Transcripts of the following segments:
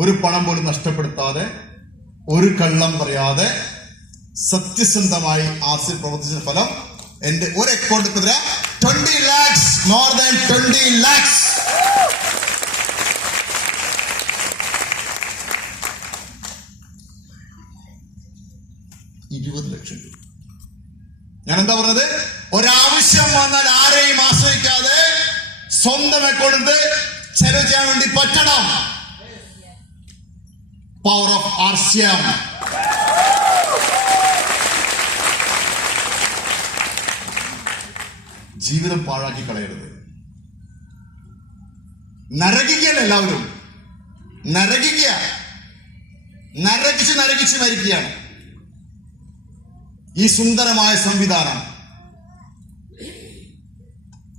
ഒരു പണം പോലും നഷ്ടപ്പെടുത്താതെ, ഒരു കള്ളം പറയാതെ സത്യസന്ധമായി ആസിൽ പ്രവർത്തിച്ച ഫലം എന്റെ ഒരു അക്കൗണ്ടിൽ 20 lakhs, more than 20 lakhs. ലക്ഷം രൂപ. ഞാൻ എന്താ പറഞ്ഞത്? ഒരാവശ്യം വന്നാൽ ആരെയും ആശ്രയിക്കാതെ സ്വന്തം അക്കൗണ്ടിൽ ചെലവ് ചെയ്യാൻ വേണ്ടി പറ്റണം. Power of RCM. ജീവിതം പാഴാക്കി കളയരുത്. നരകിക്കല്ല, എല്ലാവരും നരകിക്കുക, നരകിച്ച് മരിക്കുകയാണ് ഈ സുന്ദരമായ സംവിധാനം.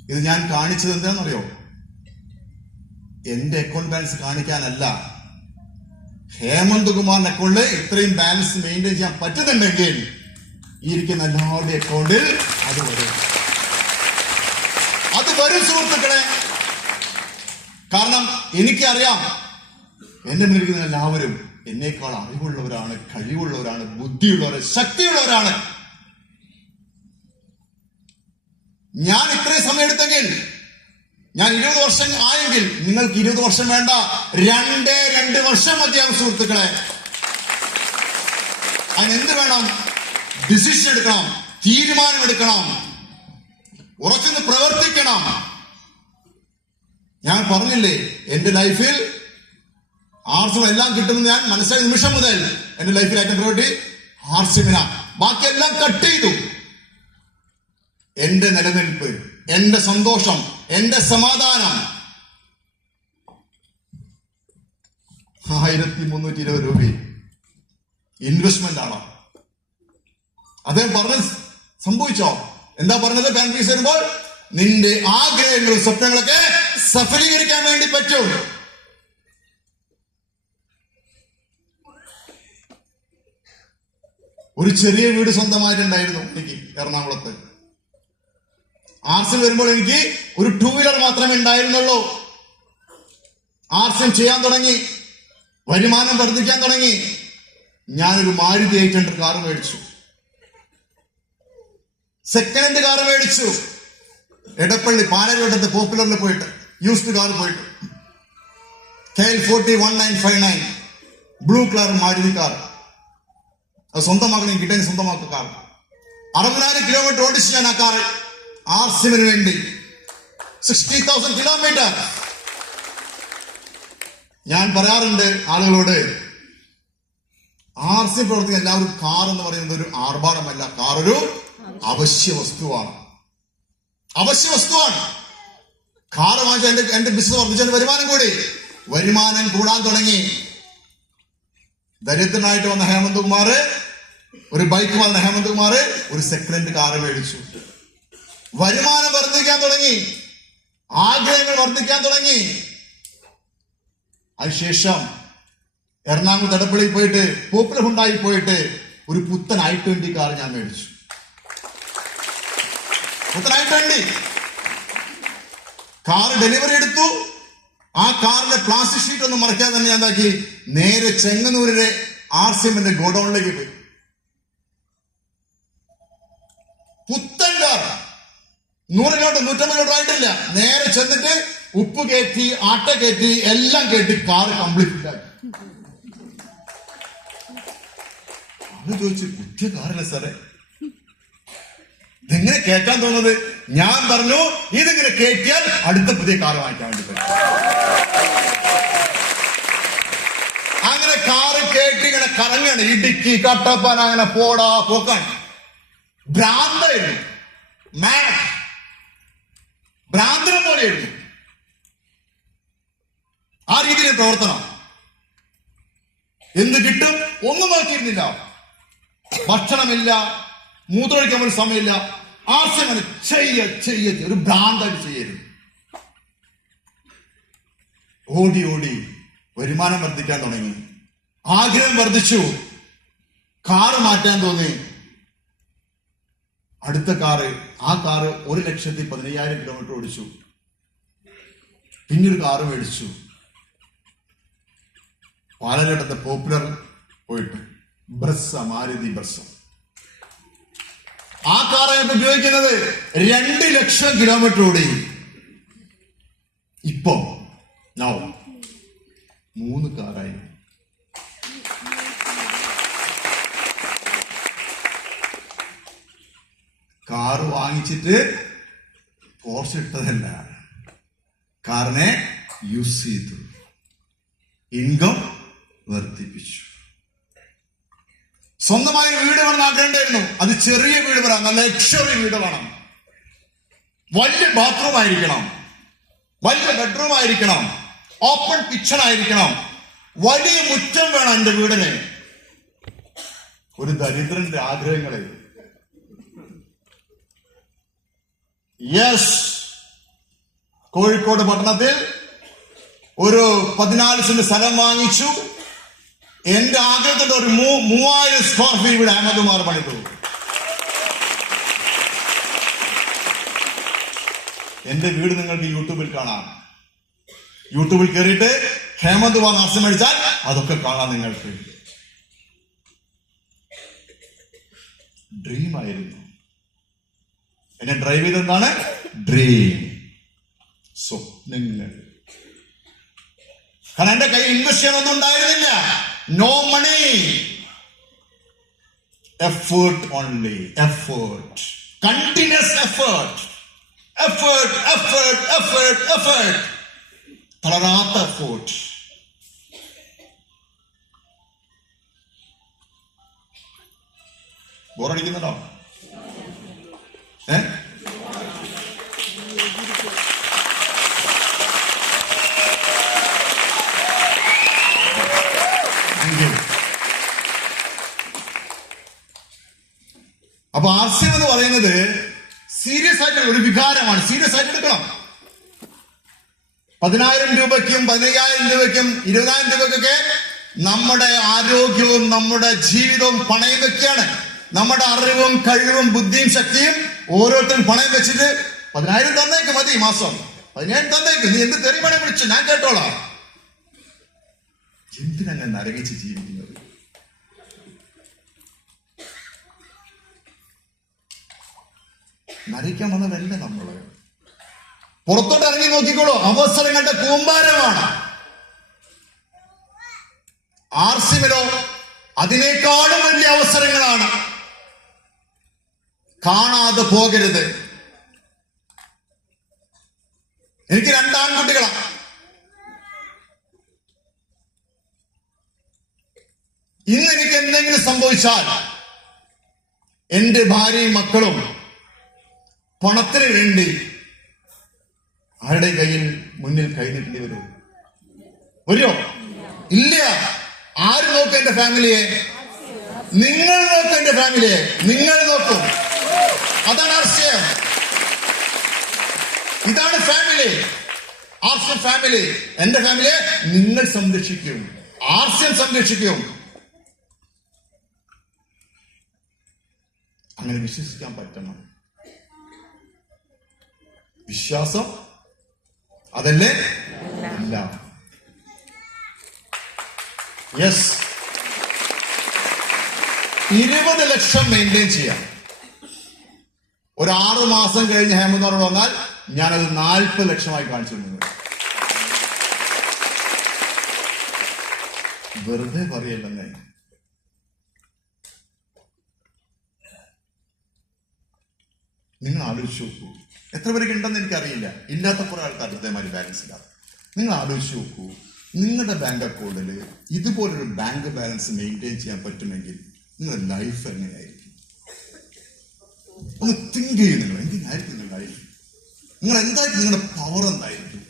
ഇത് ഞാൻ കാണിച്ചത് എന്താണെന്നറിയോ? എന്റെ അക്കൗണ്ട് ബാലൻസ് കാണിക്കാനല്ല. ഹേമന്ത് കുമാറിന്റെ അക്കൗണ്ടിൽ ഇത്രയും ബാലൻസ് മെയിൻറ്റെയിൻ ചെയ്യാൻ പറ്റുന്നുണ്ടെങ്കിൽ ഈ ഇരിക്കുന്ന എല്ലാവരുടെ അക്കൗണ്ടിൽ അത് വരും സുഹൃത്തുക്കളെ. കാരണം എനിക്കറിയാം എന്റെ മുന്നിലിരിക്കുന്ന എല്ലാവരും എന്നേക്കാൾ അറിവുള്ളവരാണ്, കഴിവുള്ളവരാണ്, ബുദ്ധിയുള്ളവർ, ശക്തിയുള്ളവരാണ്. ഞാൻ ഇത്രയും സമയം എടുത്തെങ്കിൽ, ഞാൻ 20 വർഷം ആയെങ്കിൽ നിങ്ങൾക്ക് 20 വർഷം വേണ്ട, 2 വർഷം മതിയാകും സുഹൃത്തുക്കളെ. അതിനെന്ത് വേണം? ഡിസിഷൻ എടുക്കണം, തീരുമാനമെടുക്കണം, ഉറച്ചു പ്രവർത്തിക്കണം. ഞാൻ പറഞ്ഞില്ലേ, എന്റെ ലൈഫിൽ ആർസിം എല്ലാം കിട്ടുമെന്ന് ഞാൻ മനസ്സിലായ നിമിഷം മുതൽ എന്റെ ലൈഫിൽ ഏറ്റവും പ്രയോറിറ്റി ആർസിമിന. ബാക്കിയെല്ലാം കട്ട് ചെയ്തു. എന്റെ നിലനിൽപ്പ്, എന്റെ സന്തോഷം, എന്റെ സമാധാനം 1320 രൂപ ഇൻവെസ്റ്റ്മെന്റ് ആണ്. അദ്ദേഹം പറഞ്ഞത് സംഭവിച്ചോ? എന്താ പറഞ്ഞത്? ബാങ്ക് ഫീസ് വരുമ്പോൾ നിന്റെ ആഗ്രഹങ്ങളും സ്വപ്നങ്ങളൊക്കെ സഫലീകരിക്കാൻ വേണ്ടി പറ്റും. ഒരു ചെറിയ വീട് സ്വന്തമായിട്ടുണ്ടായിരുന്നു എനിക്ക് എറണാകുളത്ത്. ആർസിൽ വരുമ്പോൾ എനിക്ക് ഒരു 2 വീലർ മാത്രമേ ഉണ്ടായിരുന്നുള്ളൂ. ആർസിം ചെയ്യാൻ തുടങ്ങി, വരുമാനം വർദ്ധിക്കാൻ തുടങ്ങി. ഞാനൊരു മാരുതി 800 കാർ മേടിച്ചു, സെക്കൻഡ് ഹാൻഡ് കാർ മേടിച്ചു. എടപ്പള്ളി പാലാരിവട്ടത്ത് പോപ്പുലറിൽ പോയിട്ട് യൂസ്ഡ് കാർ പോയിട്ട് KL 40 1959 blue colour Maruti car. അത് സ്വന്തമാക്കണം, കിട്ടാൻ സ്വന്തമാക്കുക കാർ. 60,000 കിലോമീറ്റർ ഓടിച്ചു ഞാൻ ആ കാർ ആർസിമിന് വേണ്ടി. 60,000 കിലോമീറ്റർ. ഞാൻ പറയാറുണ്ട് ആളുകളോട്, ആർസിം പ്രവർത്തിക്കുന്ന എല്ലാവരും കാർ എന്ന് പറയുന്നത് ഒരു ആർഭാടമല്ല, കാർ ഒരു അവശ്യ വസ്തുവാണ്. അവശ്യ വസ്തുവാണ്. കാർ വാങ്ങിച്ച എന്റെ ബിസിനസ് വർദ്ധിച്ചതിന്റെ വരുമാനം കൂടി. വരുമാനം കൂടാൻ തുടങ്ങി. ദരിദ്രനായിട്ട് വന്ന ഹേമന്ത് കുമാർ, ഒരു ബൈക്ക് വന്ന ഹേമന്ത് കുമാർ ഒരു സെക്കൻഡ് ഹാൻഡ് കാർ മേടിച്ചു. വരുമാനം വർദ്ധിക്കാൻ തുടങ്ങി, ആഗ്രഹങ്ങൾ വർദ്ധിക്കാൻ തുടങ്ങി. അതിനുശേഷം എറണാകുളത്ത് എടപ്പള്ളിയിൽ പോയിട്ട് പോപ്പുലർ ഹുണ്ടായി പോയിട്ട് ഒരു പുത്തൻ i20 കാർ ഞാൻ മേടിച്ചു. പുത്തൻ i20 കാർ ഡെലിവറി എടുത്തു. ആ കാറിന്റെ പ്ലാസ്റ്റിക് ഷീറ്റ് ഒന്നും മറക്കാതെ തന്നെ ഞാൻ എന്താക്കി, നേരെ ചെങ്ങന്നൂരിലെ ആർസിഎമ്മിന്റെ ഗോഡൌണിലേക്ക് പോയി. പുത്തൻ കാർ, 100 കിലോമീറ്റർ 150 കിലോമീറ്റർ ആയിട്ടില്ല. നേരെ ചെന്നിട്ട് ഉപ്പ് കയറ്റി, ആട്ട കയറ്റി, എല്ലാം കയറ്റി കാർ കംപ്ലീറ്റ് ആക്കി. അത് ചോദിച്ചു, പുതിയ കാറല്ലേ സാറേ, ഇതെങ്ങനെ കേൾക്കാൻ തോന്നുന്നത്? ഞാൻ പറഞ്ഞു, ഇതിങ്ങനെ കേട്ടിയാൽ അടുത്ത പുതിയ കാർ വാങ്ങിക്കാൻ വേണ്ടി പറ്റും. അങ്ങനെ കാറ് കേട്ടി ഇങ്ങനെ കറങ്ങാണ്, ഇടുക്കി കട്ടപ്പന, അങ്ങനെ പോടാ പോക്കാൻ. ഭ്രാന്തായിരുന്നു, ഭ്രാന്തനെ പോലെയായിരുന്നു ആ രീതിയിൽ പ്രവർത്തനം. എന്ത് കിട്ടും ഒന്നും നോക്കിയിരുന്നില്ല. ഭക്ഷണമില്ല, മൂത്രമൊഴിക്കാൻ പോലും സമയമില്ല. ആർസിങ്ങനെ ചെയ്യ ഒരു ഭ്രാന്തായിട്ട് ചെയ്യരുത്. ഓടി ഓടി വരുമാനം വർദ്ധിക്കാൻ തുടങ്ങി, ആഗ്രഹം വർദ്ധിച്ചു, കാറ് മാറ്റാൻ തോന്നി. അടുത്ത കാറ്, ആ കാറ് 1,15,000 കിലോമീറ്റർ ഓടിച്ചു. പിന്നൊരു കാറ് മേടിച്ചു. പാലക്കാട്ടത്തെ പോപ്പുലർ പോയിട്ട് ബ്രസ്സ, മാരുതി ബ്രസ്സ. ആ കാറാണ് ഉപയോഗിക്കുന്നത്. 2 ലക്ഷം കിലോമീറ്റർ ഓടി. ഇപ്പൊ 3 കാറായി. കാറ് വാങ്ങിച്ചിട്ട് പോർച്ച് ഇട്ടതല്ല, കാറിനെ യൂസ് ചെയ്തു, ഇൻകം വർദ്ധിപ്പിച്ചു. സ്വന്തമായി വീട് വേണം ആഗ്രഹമുണ്ടായിരുന്നു. അത് ചെറിയ വീട് വേണം, നല്ല ലക്ഷറി വീട് വേണം, വലിയ ബാത്റൂം ആയിരിക്കണം, വലിയ ബെഡ്റൂം ആയിരിക്കണം, ഓപ്പൺ കിച്ചൺ ആയിരിക്കണം, വലിയ മുറ്റം വേണം എന്റെ വീടിന്. ഒരു ദരിദ്രന്റെ ആഗ്രഹങ്ങളെ. യെസ്, കോഴിക്കോട് പട്ടണത്തിൽ ഒരു 14 സെന്റ് സ്ഥലം വാങ്ങിച്ചു. എന്റെ ആഗ്രഹത്തിന്റെ ഒരു 3000 സ്ക്വയർ ഫീറ്റ് വീട് അഹമ്മദ്കുമാർ പണിതു. എന്റെ വീട് നിങ്ങൾക്ക് യൂട്യൂബിൽ കാണാം. യൂട്യൂബിൽ കയറിയിട്ട് ഹേമന്ത്കുമാർ നർസിംഗ് അടിച്ചാൽ അതൊക്കെ കാണാം നിങ്ങൾക്ക്. ഡ്രീം ആയിരുന്നു. എന്നെ ഡ്രൈവ് ചെയ്തെന്താണ്? ഡ്രീം, സ്വപ്നങ്ങൾ. കാരണം എന്റെ കയ്യിൽ ഇൻവെസ്റ്റ് ചെയ്യാനൊന്നും ഉണ്ടായിരുന്നില്ല. No money, effort only, effort, continuous effort, effort, effort, effort, effort, തളരാത്ത എഫേർട്ട്. ബോറടിക്കുന്നുണ്ടോ? അപ്പൊ ആർസ്യം എന്ന് പറയുന്നത് സീരിയസ് ആയിട്ടുള്ള ഒരു വികാരമാണ്. സീരിയസ് ആയിട്ട് എടുക്കണം. 10,000 രൂപയ്ക്കും 15,000 രൂപയ്ക്കും 20,000 രൂപയ്ക്കൊക്കെ നമ്മുടെ ആരോഗ്യവും നമ്മുടെ ജീവിതവും പണയം വെക്കുകയാണ്. നമ്മുടെ അറിവും കഴിവും ബുദ്ധിയും ശക്തിയും ഓരോരുത്തരും പണയം വെച്ചിട്ട് 10,000 തന്നേക്ക് മതി, മാസം 15,000 തന്നേക്ക്, നീ എന്ത് തെറി പണയം വിളിച്ചു, ഞാൻ കേട്ടോളാം. എന്തിനങ്ങനെ നരകിച്ച് ജീവിക്കുന്നത്? നരയ്ക്കാൻ വന്നതല്ല നമ്മള്. പുറത്തോട്ട് ഇറങ്ങി നോക്കിക്കോളൂ, അവസരങ്ങളുടെ കൂമ്പാരമാണ്. ആർസിമിലോ അതിനേക്കാളും വലിയ അവസരങ്ങളാണ്. കാണാതെ പോകരുത്. എനിക്ക് 2 ആൺകുട്ടികളാണ്. ഇന്ന് എനിക്ക് എന്തെങ്കിലും സംഭവിച്ചാൽ എന്റെ ഭാര്യയും മക്കളും പണത്തിന് വേണ്ടി ആരുടെ കയ്യിൽ മുന്നിൽ കൈനീട്ടേണ്ടി വരുമോ? ഇല്ല. ആര് നോക്കും എന്റെ ഫാമിലിയെ? നിങ്ങൾ നോക്കും എന്റെ ഫാമിലിയെ, നിങ്ങൾ നോക്കും. അതാണ് ആർസ്യം. ഇതാണ് ഫാമിലി. ആർസ്യം ഫാമിലി. എന്റെ ഫാമിലിയെ നിങ്ങൾ സംരക്ഷിക്കും, ആർസ്യം സംരക്ഷിക്കും. അങ്ങനെ വിശ്വസിക്കാൻ പറ്റണം. വിശ്വാസം അതല്ലേ എല്ലാം. യെസ്, 20 ലക്ഷം മെയിൻറ്റെയിൻ ചെയ്യാം. ഒരു 6 മാസം കഴിഞ്ഞ് ഹേമന്ത് വന്നാൽ ഞാനത് 40 ലക്ഷമായി കാണിച്ചു തന്നു. വെറുതെ പറയല്ലെന്നേ. നിങ്ങൾ ആലോചിച്ച് നോക്കൂ. എത്ര പേർക്ക് ഉണ്ടെന്ന് എനിക്കറിയില്ല. ഇല്ലാത്ത കുറെ ആൾക്കാർ ഇതേമാതിരി ബാലൻസ് ഇല്ലാതെ. നിങ്ങൾ ആലോചിച്ച് നോക്കൂ, നിങ്ങളുടെ ബാങ്ക് അക്കൗണ്ടിൽ ഇതുപോലൊരു ബാങ്ക് ബാലൻസ് മെയിൻറ്റെയിൻ ചെയ്യാൻ പറ്റുമെങ്കിൽ നിങ്ങളുടെ ലൈഫ് എങ്ങനെയായിരിക്കും? ഒന്ന് തിങ്ക് ചെയ്യുന്നുണ്ടോ? എങ്ങനെയായിരിക്കും നിങ്ങളുടെ ലൈഫ്? നിങ്ങൾ എന്തായിരിക്കും? നിങ്ങളുടെ പവർ എന്തായിരിക്കും?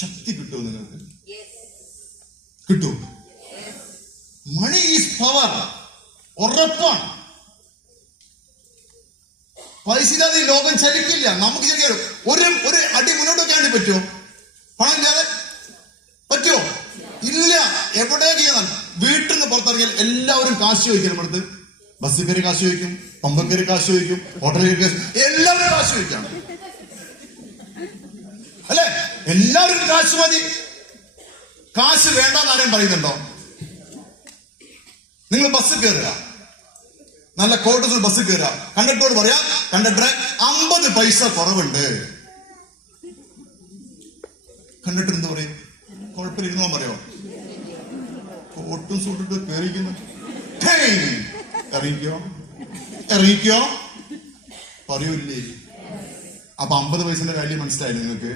ശക്തി കിട്ടുമോ നിങ്ങൾക്ക്? കിട്ടുമോ? Money is power. ഉറപ്പാണ്. പൈസ ഇല്ലാതെ ഈ ലോകം ചലിക്കില്ല. നമുക്ക് ചലിക്കാൻ ഒരു അടി മുന്നോട്ട് വെക്കാൻ വേണ്ടി പറ്റുമോ? പണം ഇല്ലാതെ പറ്റുമോ? ഇല്ല. എവിടേക്ക് ചെയ്യാൻ വീട്ടിൽ നിന്ന് പുറത്തിറങ്ങിയാൽ എല്ലാവരും കാശ് ചോദിക്കും. നമ്മുടെ ബസ്സിൽ കയറി കാശ് ചോദിക്കും, പമ്പിൽ കയറി കാശ് ചോദിക്കും, ഹോട്ടലിൽ കയറി എല്ലാവരും കാശ് ചോദിക്കാം, അല്ലേ? എല്ലാവരും കാശ് മതി. കാശ് വേണ്ടെന്ന് ആരെയും പറയുന്നുണ്ടോ? നിങ്ങൾ ബസ് കയറുക, നല്ല കോട്ടത്തിൽ ബസ് കയറുക, കണ്ടക്ടറോട് പറയാ, കണ്ടക്ടറെ 50 പൈസ കുറവുണ്ട്. കണ്ടക്ടർ എന്ത് പറയും? കുഴപ്പമിരുന്നോ പറയോ? കോട്ടും സൂട്ടിട്ട് കയറിക്കുന്നു, ഇറങ്ങിക്കോ പറയൂല്ലേ? അപ്പൊ 50 പൈസന്റെ കാര്യം മനസ്സിലായി നിങ്ങൾക്ക്?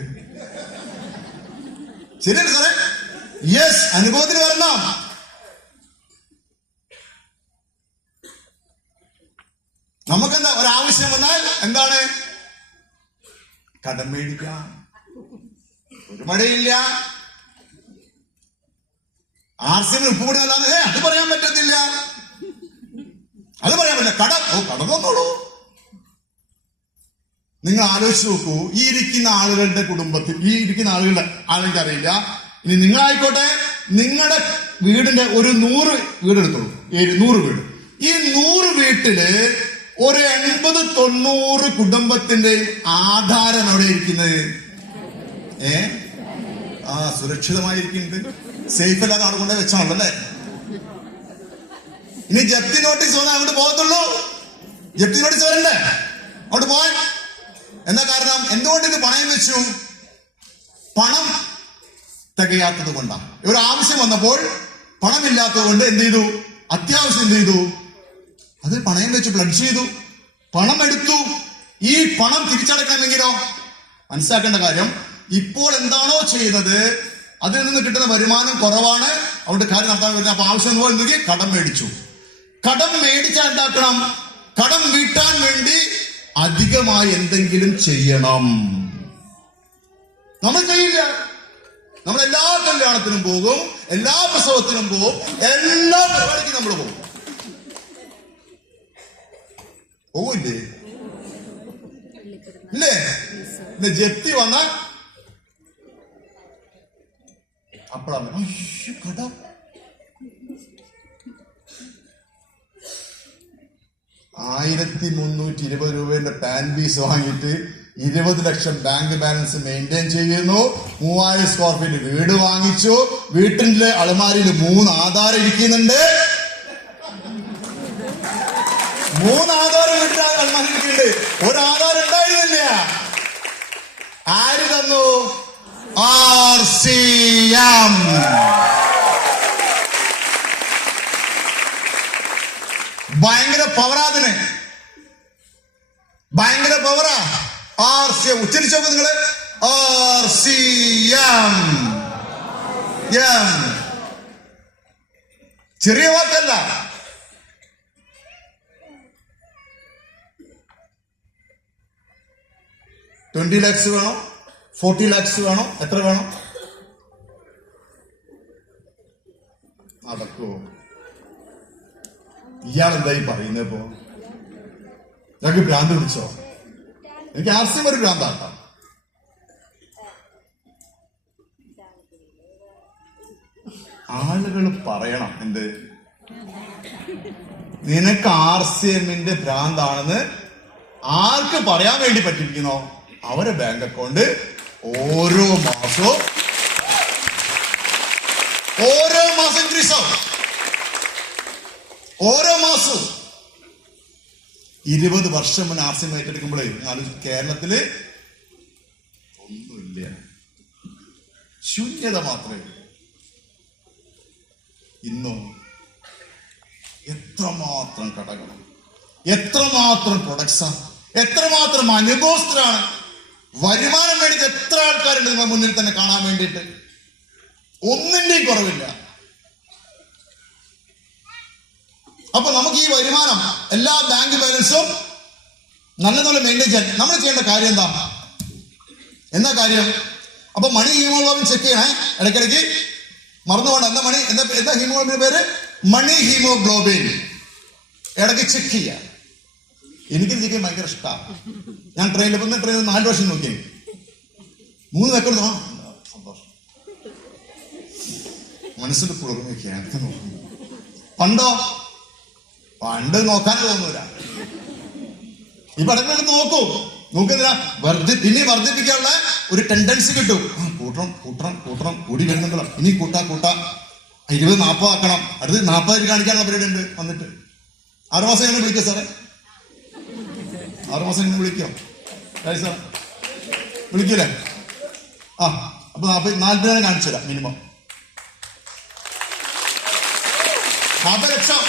ശരിയല്ലേ സാറേ? യെസ്, അനുഭവത്തിൽ വരണം. നമുക്കെന്താ ഒരാവശ്യം വന്നാൽ എന്താണ്? കടം മേടിക്കാം, ഒരു മഴയില്ല. ആർസിന് ഉപ്പ് കൂടി നല്ലാതെ അത് പറയാൻ പറ്റത്തില്ല, അത് പറയാൻ പറ്റില്ല. കടം തന്നോളൂ. നിങ്ങൾ ആലോചിച്ച് നോക്കൂ, ഈ ഇരിക്കുന്ന ആളുകളുടെ കുടുംബത്തിൽ, ഈ ഇരിക്കുന്ന ആളുകൾക്ക് അറിയില്ല, ഇനി നിങ്ങളായിക്കോട്ടെ, നിങ്ങളുടെ വീടിന്റെ ഒരു 100 വീടെടുത്തോളൂ, 100 വീട്. ഈ 100 വീട്ടില് ഒരു 80-90 കുടുംബത്തിന്റെയും ആധാരം എവിടെ ഇരിക്കുന്നത്? സുരക്ഷിതമായിരിക്കുന്നുണ്ട്. സേഫ് അല്ലാതെ അവിടെ കൊണ്ടേ വെച്ചാണല്ലോ അല്ലേ? ഇനി ജപ്തി നോട്ടീസ് വന്നാൽ അങ്ങോട്ട് പോകത്തുള്ളൂ. ജപ്തി നോട്ടീസ് വരണ്ടേ? അങ്ങോട്ട് പോവാൻ എന്താ കാരണം? എന്തുകൊണ്ട് ഇത് പണയം വെച്ചു? പണം തികയാത്തത് കൊണ്ടാണ്. ഒരു ആവശ്യം വന്നപ്പോൾ പണമില്ലാത്തത് കൊണ്ട് എന്ത് ചെയ്തു? അത്യാവശ്യം എന്ത് ചെയ്തു? അത് പണയം വെച്ച് പ്ലഡ്ജ് ചെയ്തു, പണം എടുത്തു. ഈ പണം തിരിച്ചടക്കണമെങ്കിലോ മനസ്സിലാക്കേണ്ട കാര്യം, ഇപ്പോൾ എന്താണോ ചെയ്യുന്നത് അതിൽ നിന്ന് കിട്ടുന്ന വരുമാനം കുറവാണ്, അതുകൊണ്ട് കാര്യം നടത്താൻ വരുന്നത്. അപ്പൊ ആവശ്യം പോലെ കടം മേടിച്ചു. കടം മേടിച്ചാൽ എന്താക്കണം? കടം വീട്ടാൻ വേണ്ടി അധികമായി എന്തെങ്കിലും ചെയ്യണം. നമ്മൾ ചെയ്യില്ല. നമ്മൾ എല്ലാ കല്യാണത്തിനും പോകും, എല്ലാ പ്രസവത്തിനും പോകും, എല്ലാ പരിപാടിക്കും നമ്മൾ പോകും. പോവില്ലേ? ഇല്ലേ? പിന്നെ ജപ്തി വന്ന അപ്പോഴാണ് കട. ₹1320 പാൻ പീസ് വാങ്ങിയിട്ട് 20 ലക്ഷം ബാങ്ക് ബാലൻസ് മെയിൻറ്റെയിൻ ചെയ്യുന്നു. 3000 സ്ക്വയർ ഫീറ്റ് വീട് വാങ്ങിച്ചു. വീട്ടിന്റെ അലമാരിയിൽ 3 ആധാരം ഇരിക്കുന്നുണ്ട്. 3 ആധാരം വീട്ടിൽ അലമാരിയിട്ടുണ്ട്. ഒരു ആധാരം ഉണ്ടായിരുന്നില്ല. ആര് തന്നു? RCM. ഭയങ്കര പവറാതിന്, ഭയങ്കര പവറാ. RCM ഉച്ചരിച്ചോ നിങ്ങള്? RCM. ചെറിയ വാക്കല്ല. $20 lakhs വേണോ? 40 lakhs വേണോ? എത്ര വേണം? നടക്കുവോ? ഇയാളെന്തായി പറയുന്നത്? ഇപ്പോ ഞങ്ങൾക്ക് ഭ്രാന്ത് പിടിച്ചോ? എനിക്ക് RCM ഒരു ഭ്രാന്താട്ടോ. ആളുകൾ പറയണം എന്ത്? നിനക്ക് RCMന്റെ ഭ്രാന്താണെന്ന് ആർക്ക് പറയാൻ വേണ്ടി പറ്റിയിരിക്കുന്നോ അവരെ ബാങ്ക് അക്കൗണ്ട് ഓരോ മാസവും ഇൻക്രീസ് ആവും. ഓരോ മാസവും 20 വർഷം മുന്നേ RCM ഏറ്റെടുക്കുമ്പോഴേ കേരളത്തില് ഒന്നുമില്ല, ശൂന്യത മാത്രമേ. ഇന്നോ എത്രമാത്രം കടകളും, എത്രമാത്രം പ്രൊഡക്ട്സാ, എത്രമാത്രം അനുഭവസ്ഥരാണ്. വരുമാനം വേണ്ടിയിട്ട് എത്ര ആൾക്കാരുണ്ട് നിങ്ങൾ മുന്നിൽ തന്നെ കാണാൻ വേണ്ടിയിട്ട്. ഒന്നിന്റെയും കുറവില്ല. അപ്പൊ നമുക്ക് ഈ വരുമാനം, എല്ലാ ബാങ്ക് ബാലൻസും നല്ലപോലെ മെയിൻറ്റെയിൻ ചെയ്യാൻ നമ്മൾ ചെയ്യേണ്ട കാര്യം എന്താ കാര്യം? അപ്പൊ മണി ഹീമോഗ്ലോബിൻ ചെക്ക് ചെയ്യണേ ഇടയ്ക്കിടയ്ക്ക്, മറന്നുകൊണ്ട്. എന്താ ഹീമോഗ്ലോബിന്റെ പേര്? മണി ഹീമോഗ്ലോബിൻ ഇടയ്ക്ക് ചെക്ക് ചെയ്യാം. എനിക്ക് ചെക്ക് ഭയങ്കര ഇഷ്ടമാണ്. ഞാൻ ട്രെയിനിൽ 4 വർഷം നോക്കി, 3 വെക്കണം. സന്തോഷം, മനസ്സിൽ കുളിർമയൊക്കെയാണ്. പണ്ട് നോക്കാനേ തോന്നൂല. ഈ പടങ്ങളൊക്കെ നോക്കുന്നില്ല, ഇനി വർദ്ധിപ്പിക്കാനുള്ള ഒരു ടെൻഡൻസി കിട്ടും. കൂടി വരുന്നുണ്ടല്ലോ. ഇനി കൂട്ടാ 20-40 ആക്കണം. അടുത്ത് 40 കാണിക്കാനുള്ള പരിപാടി ഉണ്ട്. വന്നിട്ട് 6 മാസം എങ്ങനെ വിളിക്കാം സാറേ? 6 മാസം എങ്ങനെ വിളിക്കാം സാർ? വിളിക്കൂലേ? അപ്പൊ 40 കാണിച്ചു തരാം. മിനിമം 40 ലക്ഷം.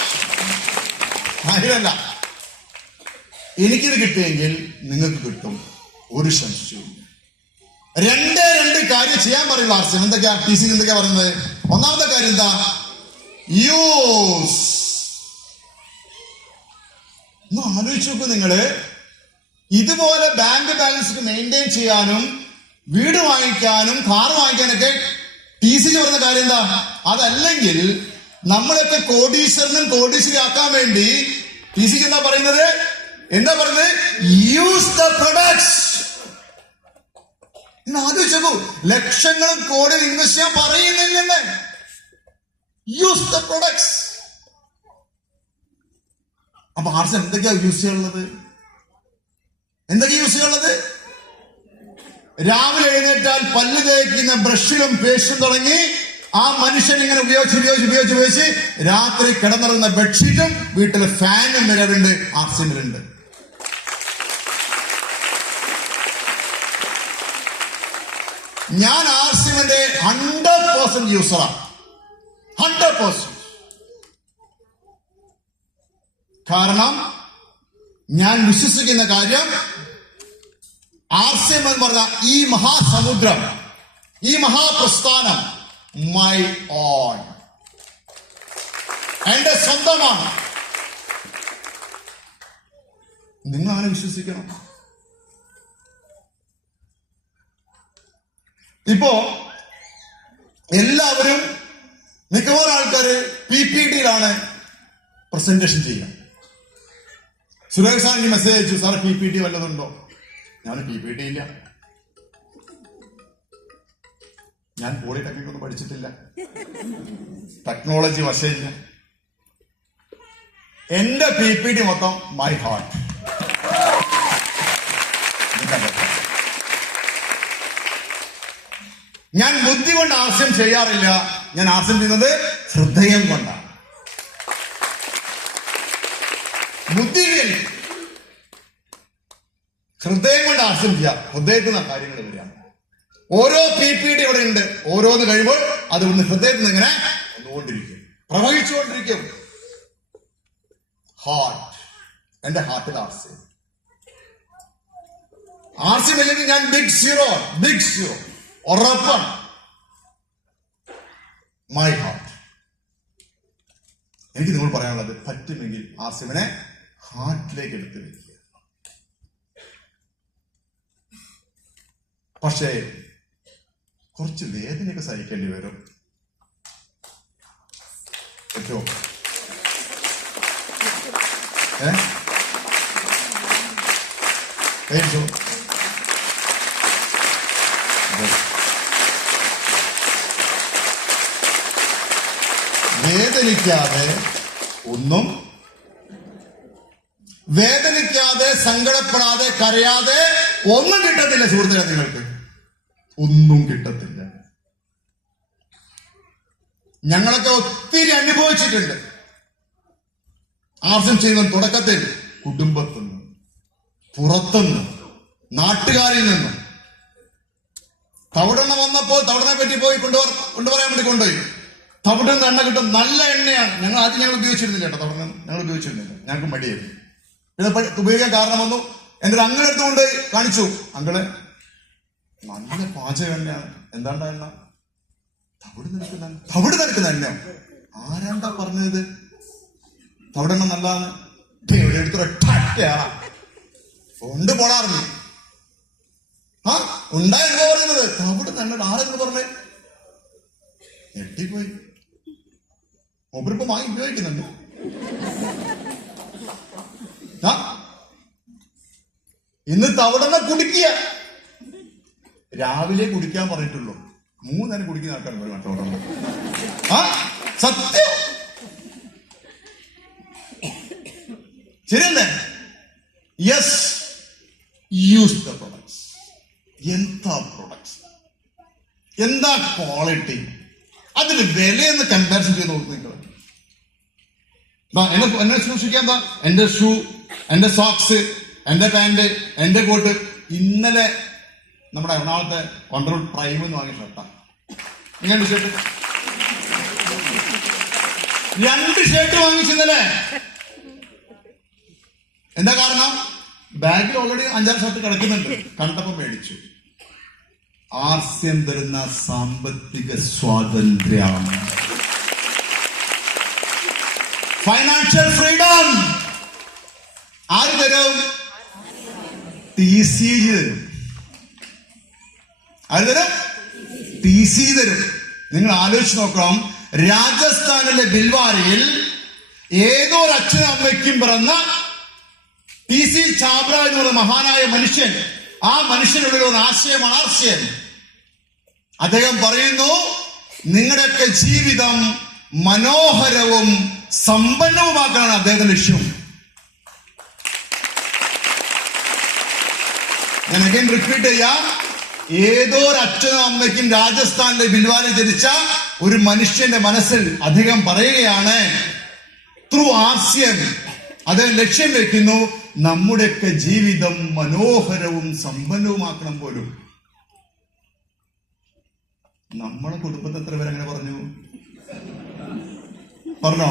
അതിലല്ല, എനിക്കിത് കിട്ടിയെങ്കിൽ നിങ്ങൾക്ക് കിട്ടും, ഒരു സംശയവും. രണ്ട് കാര്യം ചെയ്യാൻ പറയുള്ളൂ. ആർസിം എന്തൊക്കെയാ, ടി സി എന്തൊക്കെയാ പറയുന്നത്? ഒന്നാമത്തെ കാര്യം എന്താ? യൂസ്. ഒന്ന് ആലോചിച്ച് നോക്കൂ നിങ്ങള്. ഇതുപോലെ ബാങ്ക് ബാലൻസ് മെയിൻറ്റെയിൻ ചെയ്യാനും വീട് വാങ്ങിക്കാനും കാർ വാങ്ങിക്കാനൊക്കെ ടി സിക്ക് പറയുന്ന കാര്യം എന്താ? അതല്ലെങ്കിൽ നമ്മളൊക്കെ കോടീശ്വരി ആക്കാൻ വേണ്ടി ടി സിക്ക് എന്താ പറയുന്നത്? Use the products. ഇന്ന് ആലോചിച്ചു നോക്കൂ, ലക്ഷങ്ങളും കോടികൾ ഇൻവെസ്റ്റ് ചെയ്യാൻ പറയുന്നില്ലെന്ന്. Use the products. അപ്പൊ ആർസ് എന്തൊക്കെയാ യൂസ് ചെയ്യാനുള്ളത്? രാവിലെ എഴുന്നേറ്റാൽ പല്ല് തേക്കുന്ന ബ്രഷിലും പേസ്റ്റും തുടങ്ങി ആ മനുഷ്യൻ ഇങ്ങനെ ഉപയോഗിച്ച് രാത്രി കിടന്നിറങ്ങുന്ന ബെഡ്ഷീറ്റും വീട്ടിലെ ഫാനും വരവുണ്ട്, ആർസിമിലുണ്ട്. ഞാൻ ആർസിമിന്റെ 100% യൂസറാണ്. 100%. കാരണം ഞാൻ വിശ്വസിക്കുന്ന കാര്യം, ആർസിം എന്ന് പറഞ്ഞ ഈ മഹാസമുദ്രം, ഈ മഹാപ്രസ്ഥാനം മൈ ഓൺ, എന്റെ സ്വന്തമാണ്. നിങ്ങൾ അങ്ങനെ വിശ്വസിക്കണം. ഇപ്പോ എല്ലാവരും, മിക്കവാറും ആൾക്കാര് PPT-യിലാണ് പ്രസന്റേഷൻ ചെയ്യുക. സുരേഷ് സാർ എനിക്ക് മെസ്സേജ് അയച്ചു, സാർ PPT വല്ലതുണ്ടോ? ഞാൻ PPT ഇല്ല, ഞാൻ പോളിടെക്നിക് ഒന്നും പഠിച്ചിട്ടില്ല, ടെക്നോളജി വശമില്ല. എന്റെ PPT മൊത്തം മൈ ഹാർട്ട്. ഞാൻ ബുദ്ധി കൊണ്ട് ആർസ്യം ചെയ്യാറില്ല, ഞാൻ ആർസ്യം ചെയ്യുന്നത് ഹൃദയം കൊണ്ടാണ്. ബുദ്ധിയിൽ ഹൃദയം കൊണ്ട് ആർസ്യം ചെയ്യാം. ഹൃദയത്തിൽ നിന്ന് കാര്യങ്ങൾ വരികയാണ്. ഓരോ PPT ഇവിടെ ഉണ്ട്. ഓരോന്ന് കഴിയുമ്പോൾ അത് ഒന്ന് ഹൃദയത്തിൽ നിന്ന് ഇങ്ങനെ വന്നുകൊണ്ടിരിക്കും, പ്രവഹിച്ചുകൊണ്ടിരിക്കും. ഹാർട്ട്, എന്റെ ഹാർട്ടിൽ ആർസ്യം. ഇല്ലെങ്കിൽ ഞാൻ ബിഗ് സീറോ ഉറപ്പാണ്. My heart. എനിക്ക് നിങ്ങൾ പറയാനുള്ളത്, പറ്റുമെങ്കിൽ ആർസിമിനെ ഹാർട്ടിലേക്ക് എടുത്ത് വയ്ക്കുക. പക്ഷേ കുറച്ച് വേദനയൊക്കെ സഹിക്കേണ്ടി വരും. പറ്റുമോ? കഴിച്ചോ? വേദനിക്കാതെ സങ്കടപ്പെടാതെ കരയാതെ ഒന്നും കിട്ടത്തില്ല സുഹൃത്തുക്കളെ. നിങ്ങൾക്ക് ഒന്നും കിട്ടത്തില്ല. ഞങ്ങളൊക്കെ ഒത്തിരി അനുഭവിച്ചിട്ടുണ്ട്. ആർസ്യം ചെയ്യുന്ന തുടക്കത്തിൽ കുടുംബത്തുനിന്ന്, പുറത്തുനിന്ന്, നാട്ടുകാരിൽ നിന്ന്. തവിടെണ്ണ വന്നപ്പോൾ തവിടനെ പറ്റി പോയി കൊണ്ടുവരാൻ വേണ്ടി കൊണ്ടുപോയി. തവിടുന്ന എണ്ണ കിട്ടും, നല്ല എണ്ണയാണ്. ഞങ്ങൾ ഉപയോഗിച്ചിരുന്നില്ല കേട്ടോ. തവിടുന്ന ഞങ്ങൾ ഉപയോഗിച്ചിരുന്നില്ല, ഞങ്ങൾക്ക് മടിയായിരുന്നു. പിന്നെ ഉപയോഗിക്കാൻ കാരണം വന്നു. എന്റെ അങ്ങനെ എടുത്തുകൊണ്ട് കാണിച്ചു, അങ്ങളെ നല്ല പാചക എണ്ണയാണ്. എന്താണ്ടാ എണ്ണ? തവിട് നിൽക്കുന്ന എണ്ണ. ആരാണ്ടാ പറഞ്ഞത് തവിടെണ്ണ നല്ലതാണ്? കൊണ്ട് പോടാറില്ല. ഉണ്ടായ എന്താ പറയുന്നത്? തവിട് നല്ല. ആരെന്ന് പറഞ്ഞേ? ഞെട്ടിപ്പോയി. ഒബരിപ്പം വാങ്ങി ഉപയോഗിക്കുന്നുണ്ട്. ഇന്ന് തവിടെണ്ണ കുടിക്കുക. രാവിലെ കുടിക്കാൻ പറഞ്ഞിട്ടുള്ളൂ, 3 നേരം കുടിക്കുന്ന ആൾക്കാർ തവിടെണ്ണ. സത്യം ശരിയല്ലേ? Yes, use the products. എന്താ പ്രൊഡക്ട്സ്? ക്വാളിറ്റി, അതിന് വിലയെന്ന് കമ്പാരിസൺ ചെയ്ത് നോക്കി നിങ്ങൾ. എന്നെ സൂക്ഷിക്കാൻ എന്താ, എന്റെ ഷൂ, എന്റെ സോക്സ്, എന്റെ പാന്റ്, എന്റെ കോട്ട്. ഇന്നലെ നമ്മുടെ എറണാകുളത്തെ കൺട്രോൾ പ്രൈം എന്ന് വാങ്ങിയ ഷർട്ടാണ്. എങ്ങനെ ഷർട്ട്? 2 ഷർട്ട് വാങ്ങിച്ചിന്നല്ലേ. എന്താ കാരണം? ബാഗിൽ ഓൾറെഡി 5-6 ഷർട്ട് കിടക്കുന്നുണ്ട്, കണ്ടപ്പോ മേടിച്ചു. ആർസ്യം തരുന്ന സാമ്പത്തിക സ്വാതന്ത്ര്യം, ഫൈനാൻഷ്യൽ ഫ്രീഡം ആര് തരും? TC തരും. ആര് തരും? TC തരും. നിങ്ങൾ ആലോചിച്ച് നോക്കണം, രാജസ്ഥാനിലെ ബിൽവാരയിൽ ഏതോ ഒരു അച്ഛനും അമ്മയ്ക്കും പിറന്ന TC ഛാബ്ര എന്ന് പറയുന്ന മഹാനായ മനുഷ്യൻ, ആ മനുഷ്യനുള്ള ഒരു ആശയമാണ് ആർസ്യം. അദ്ദേഹം പറയുന്നു, നിങ്ങളുടെയൊക്കെ ജീവിതം മനോഹരവും സമ്പന്നവുമാക്കാനാണ് അദ്ദേഹത്തിന്റെ ലക്ഷ്യം. ഞാൻ അഗൈൻ റിപ്പീറ്റ് ചെയ്യാം, ഏതോ ഒരു അച്ഛനും അമ്മയ്ക്കും രാജസ്ഥാനിലെ ബിൽവാര ജനിച്ച ഒരു മനുഷ്യന്റെ മനസ്സിൽ അദ്ദേഹം പറയുകയാണ്, ത്രൂ ആർസ്യം അദ്ദേഹം ലക്ഷ്യം വെക്കുന്നു, നമ്മുടെയൊക്കെ ജീവിതം മനോഹരവും സമ്പന്നവുമാക്കണം പോലും. നമ്മുടെ കുടുംബത്തെ എത്ര പേര് അങ്ങനെ പറഞ്ഞു? പറഞ്ഞോ?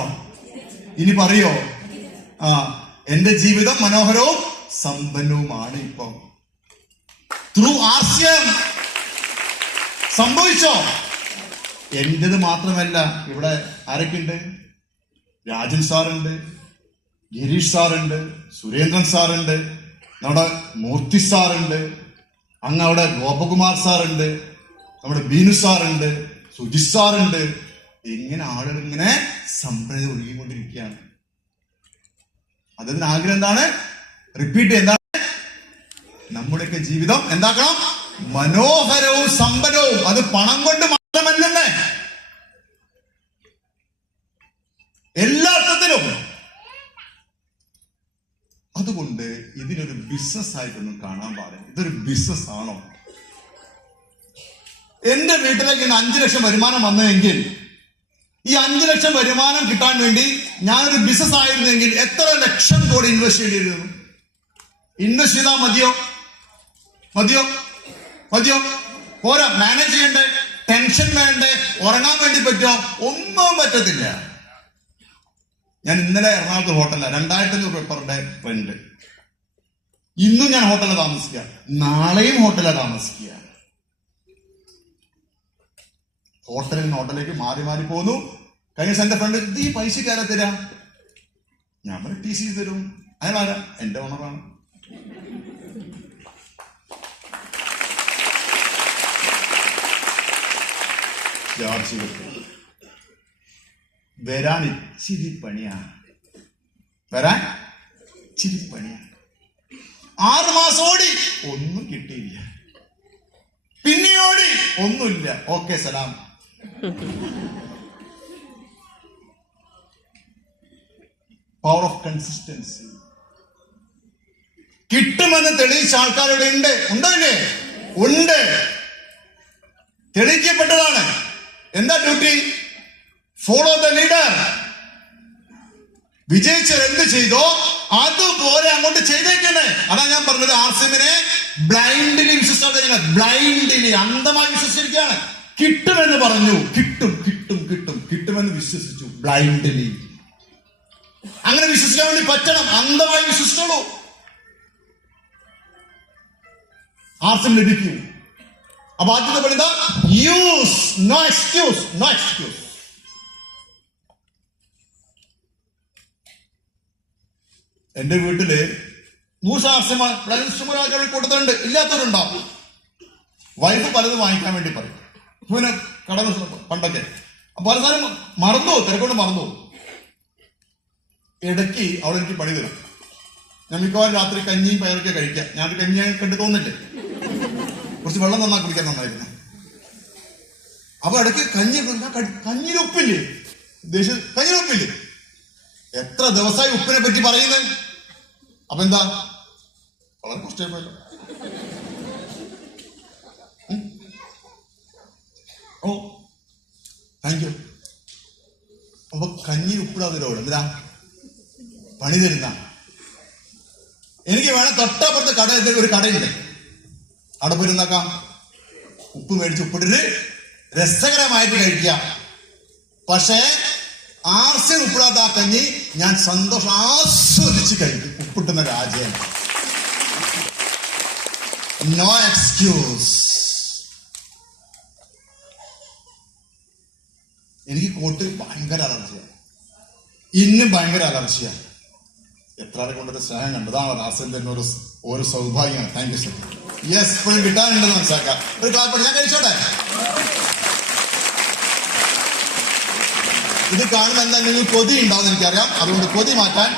ഇനി പറയോ? എന്റെ ജീവിതം മനോഹരവും സമ്പന്നവുമാണ് ഇപ്പൊ. ത്രൂ ആർസ്യം സംഭവിച്ചോ? എന്റേത് മാത്രമല്ല, ഇവിടെ ആരൊക്കെയുണ്ട്? രാജൻ സാറുണ്ട്, ഗിരീഷ് സാറുണ്ട്, സുരേന്ദ്രൻ സാറുണ്ട്, നമ്മുടെ മൂർത്തി സാറുണ്ട്, അങ്ങ് അവിടെ ഗോപകുമാർ സാറുണ്ട്, നമ്മുടെ ബീനു സാറുണ്ട്, സുജിത് സാറുണ്ട്. ഇങ്ങനെ ആളുകൾ ഇങ്ങനെ സമ്പന്നത ഒഴുകിക്കൊണ്ടിരിക്കുകയാണ്. അതിന് ആഗ്രഹം എന്താണ്? റിപ്പീറ്റ്, എന്താണ്? നമ്മുടെയൊക്കെ ജീവിതം എന്താക്കണം? മനോഹരവും സമ്പന്നവും. അത് പണം കൊണ്ട് മാത്രമല്ലേ, എല്ലാ അർത്ഥത്തിലും. അതുകൊണ്ട് ഇതിനൊരു ബിസിനസ് ആയിട്ടൊന്നും കാണാൻ പാടില്ല. ഇതൊരു ബിസിനസ് ആണോ? എന്റെ വീട്ടിലേക്ക് 5 ലക്ഷം വരുമാനം വന്നതെങ്കിൽ, ഈ 5 ലക്ഷം വരുമാനം കിട്ടാൻ വേണ്ടി ഞാനൊരു ബിസിനസ് ആയിരുന്നെങ്കിൽ എത്ര ലക്ഷം കോടി ഇൻവെസ്റ്റ് ചെയ്യേണ്ടിയിരുന്നു? ഇൻവെസ്റ്റ് ചെയ്താൽ മതിയോ? പോരാ. മാനേജ് ചെയ്യണ്ടേ? ടെൻഷൻ വേണ്ടേ? ഉറങ്ങാൻ വേണ്ടി പറ്റുമോ? ഒന്നും പറ്റത്തില്ല. ഞാൻ ഇന്നലെ എറണാകുളത്ത് ഹോട്ടലിലാണ്, 2500 രൂപ പെർ ഡേ റെന്റ്. ഇന്നും ഞാൻ ഹോട്ടലിൽ താമസിക്കുക, നാളെയും ഹോട്ടലിൽ താമസിക്കുക. ഹോട്ടലിൽ നിന്ന് ഹോട്ടലിലേക്ക് മാറി മാറി പോന്നു. കഴിഞ്ഞ ദിവസം എന്റെ ഫ്രണ്ട്, ഈ പൈസക്ക് ആരാ തരാം? ഞാൻ പറയും TC തരും. അയാളാരാ? എന്റെ ഓണറാണ്. ചാർജ് വരാൻ ഇച്ചിരി പണിയാണ്. 6 മാസം ഓടി, ഒന്നും കിട്ടിയില്ല. പിന്നെ ഓടി, ഒന്നുമില്ല. ഓക്കെ, സലാം. Power of consistency. കിട്ടുമെന്ന് തെളിയിച്ച ആൾക്കാരുടെ ഉണ്ടോ ഇല്ലേ? ഉണ്ട്. തെളിയിക്കപ്പെട്ടതാണ്. എന്താ ഡ്യൂട്ടി? Follow the leader. വിജയിച്ചവർ എന്ത് ചെയ്തോ അതുപോലെ അങ്ങോട്ട് ചെയ്തേക്കണേ. അതാ ഞാൻ പറഞ്ഞത്, ആർസിമിനെ ബ്ലൈൻഡ്ലി വിശ്വസിച്ചാൽ, ബ്ലൈൻഡ്ലി അന്ധമായി വിശ്വസിച്ചിരിക്കുകയാണ്. കിട്ടുമെന്ന് പറഞ്ഞു, കിട്ടുമെന്ന് വിശ്വസിച്ചു. ബ്ലൈൻഡ്ലി അങ്ങനെ വിശ്വസിക്കാൻ വേണ്ടി പറ്റണം. അന്ധമായി വിശ്വസിച്ചോളൂ, ആർസിം ലഭിക്കും. അപ്പൊ ആദ്യത്തെ പറയുന്നത് യൂസ്, നോ എക്സ്ക്യൂസ്. എന്റെ വീട്ടില് 100% കൂട്ടത്തിലുണ്ട്, ഇല്ലാത്തവരുണ്ടാവും. വൈഫ് പലതും വാങ്ങിക്കാൻ വേണ്ടി പറയും. പിന്നെ കടന്ന് പണ്ടൊക്കെ അപ്പൊ പല സാധനം തിരക്കൊണ്ട് മറന്നു. ഇടയ്ക്ക് അവിടെ എനിക്ക് പണി തരും. ഞാൻ മിക്കവാറും രാത്രി കഞ്ഞിയും പയറൊക്കെ കഴിക്കാം. ഞാൻ കഞ്ഞി കണ്ടു തോന്നില്ലേ, കുറച്ച് വെള്ളം തന്നാ കുടിക്കാൻ നന്നായിരുന്നു. അപ്പൊ ഇടയ്ക്ക് കഞ്ഞിയിലുപ്പില്ലേ, കഞ്ഞിയിലുപ്പില്ലേ. എത്ര ദിവസമായി ഉപ്പിനെ പറ്റി പറയുന്നത്? അപ്പൊ എന്താ, വളരെ കഷ്ടമായല്ലോ. ഓ താങ്ക് യു. അപ്പൊ കഞ്ഞി ഉപ്പിടാതിരോട് എന്താ പണി തരുന്ന. എനിക്ക് വേണം തൊട്ടപ്പുറത്ത് കട, ഒരു കടയുണ്ട്, അവിടെ പോയിരുന്നാക്കാം. ഉപ്പ് മേടിച്ച് ഉപ്പിട്ടിട്ട് രസകരമായിട്ട് കഴിക്കാം. പക്ഷേ ആർസിന് ഉപ്പിടാത്ത ആ കഞ്ഞി ഞാൻ സന്തോഷം ആസ്വദിച്ച് കഴിക്കും. ഉപ്പിട്ടുന്ന രാജ്യം, നോ എക്സ്ക്യൂസ്. എനിക്ക് കോട്ട് ഭയങ്കര അലർജിയാണ്, ഇന്നും ഭയങ്കര അലർജിയാണ്. എത്ര ആളെ കൊണ്ടൊരു സ്നേഹം കണ്ടതാണ് റാസിന്റെ ഒരു സൗഭാഗ്യമാണ്. Thank you sir. യെസ്, ഇപ്പോഴും കിട്ടാനുണ്ടെന്ന് മനസ്സിലാക്കാം. ഒരു ക്ലാപ്പ് ഞാൻ കഴിച്ചോട്ടെ. ഇത് കാണുമ്പോൾ എന്താ നിങ്ങൾക്ക് കൊതി ഉണ്ടാവും എനിക്കറിയാം, അതുകൊണ്ട് കൊതി മാറ്റാൻ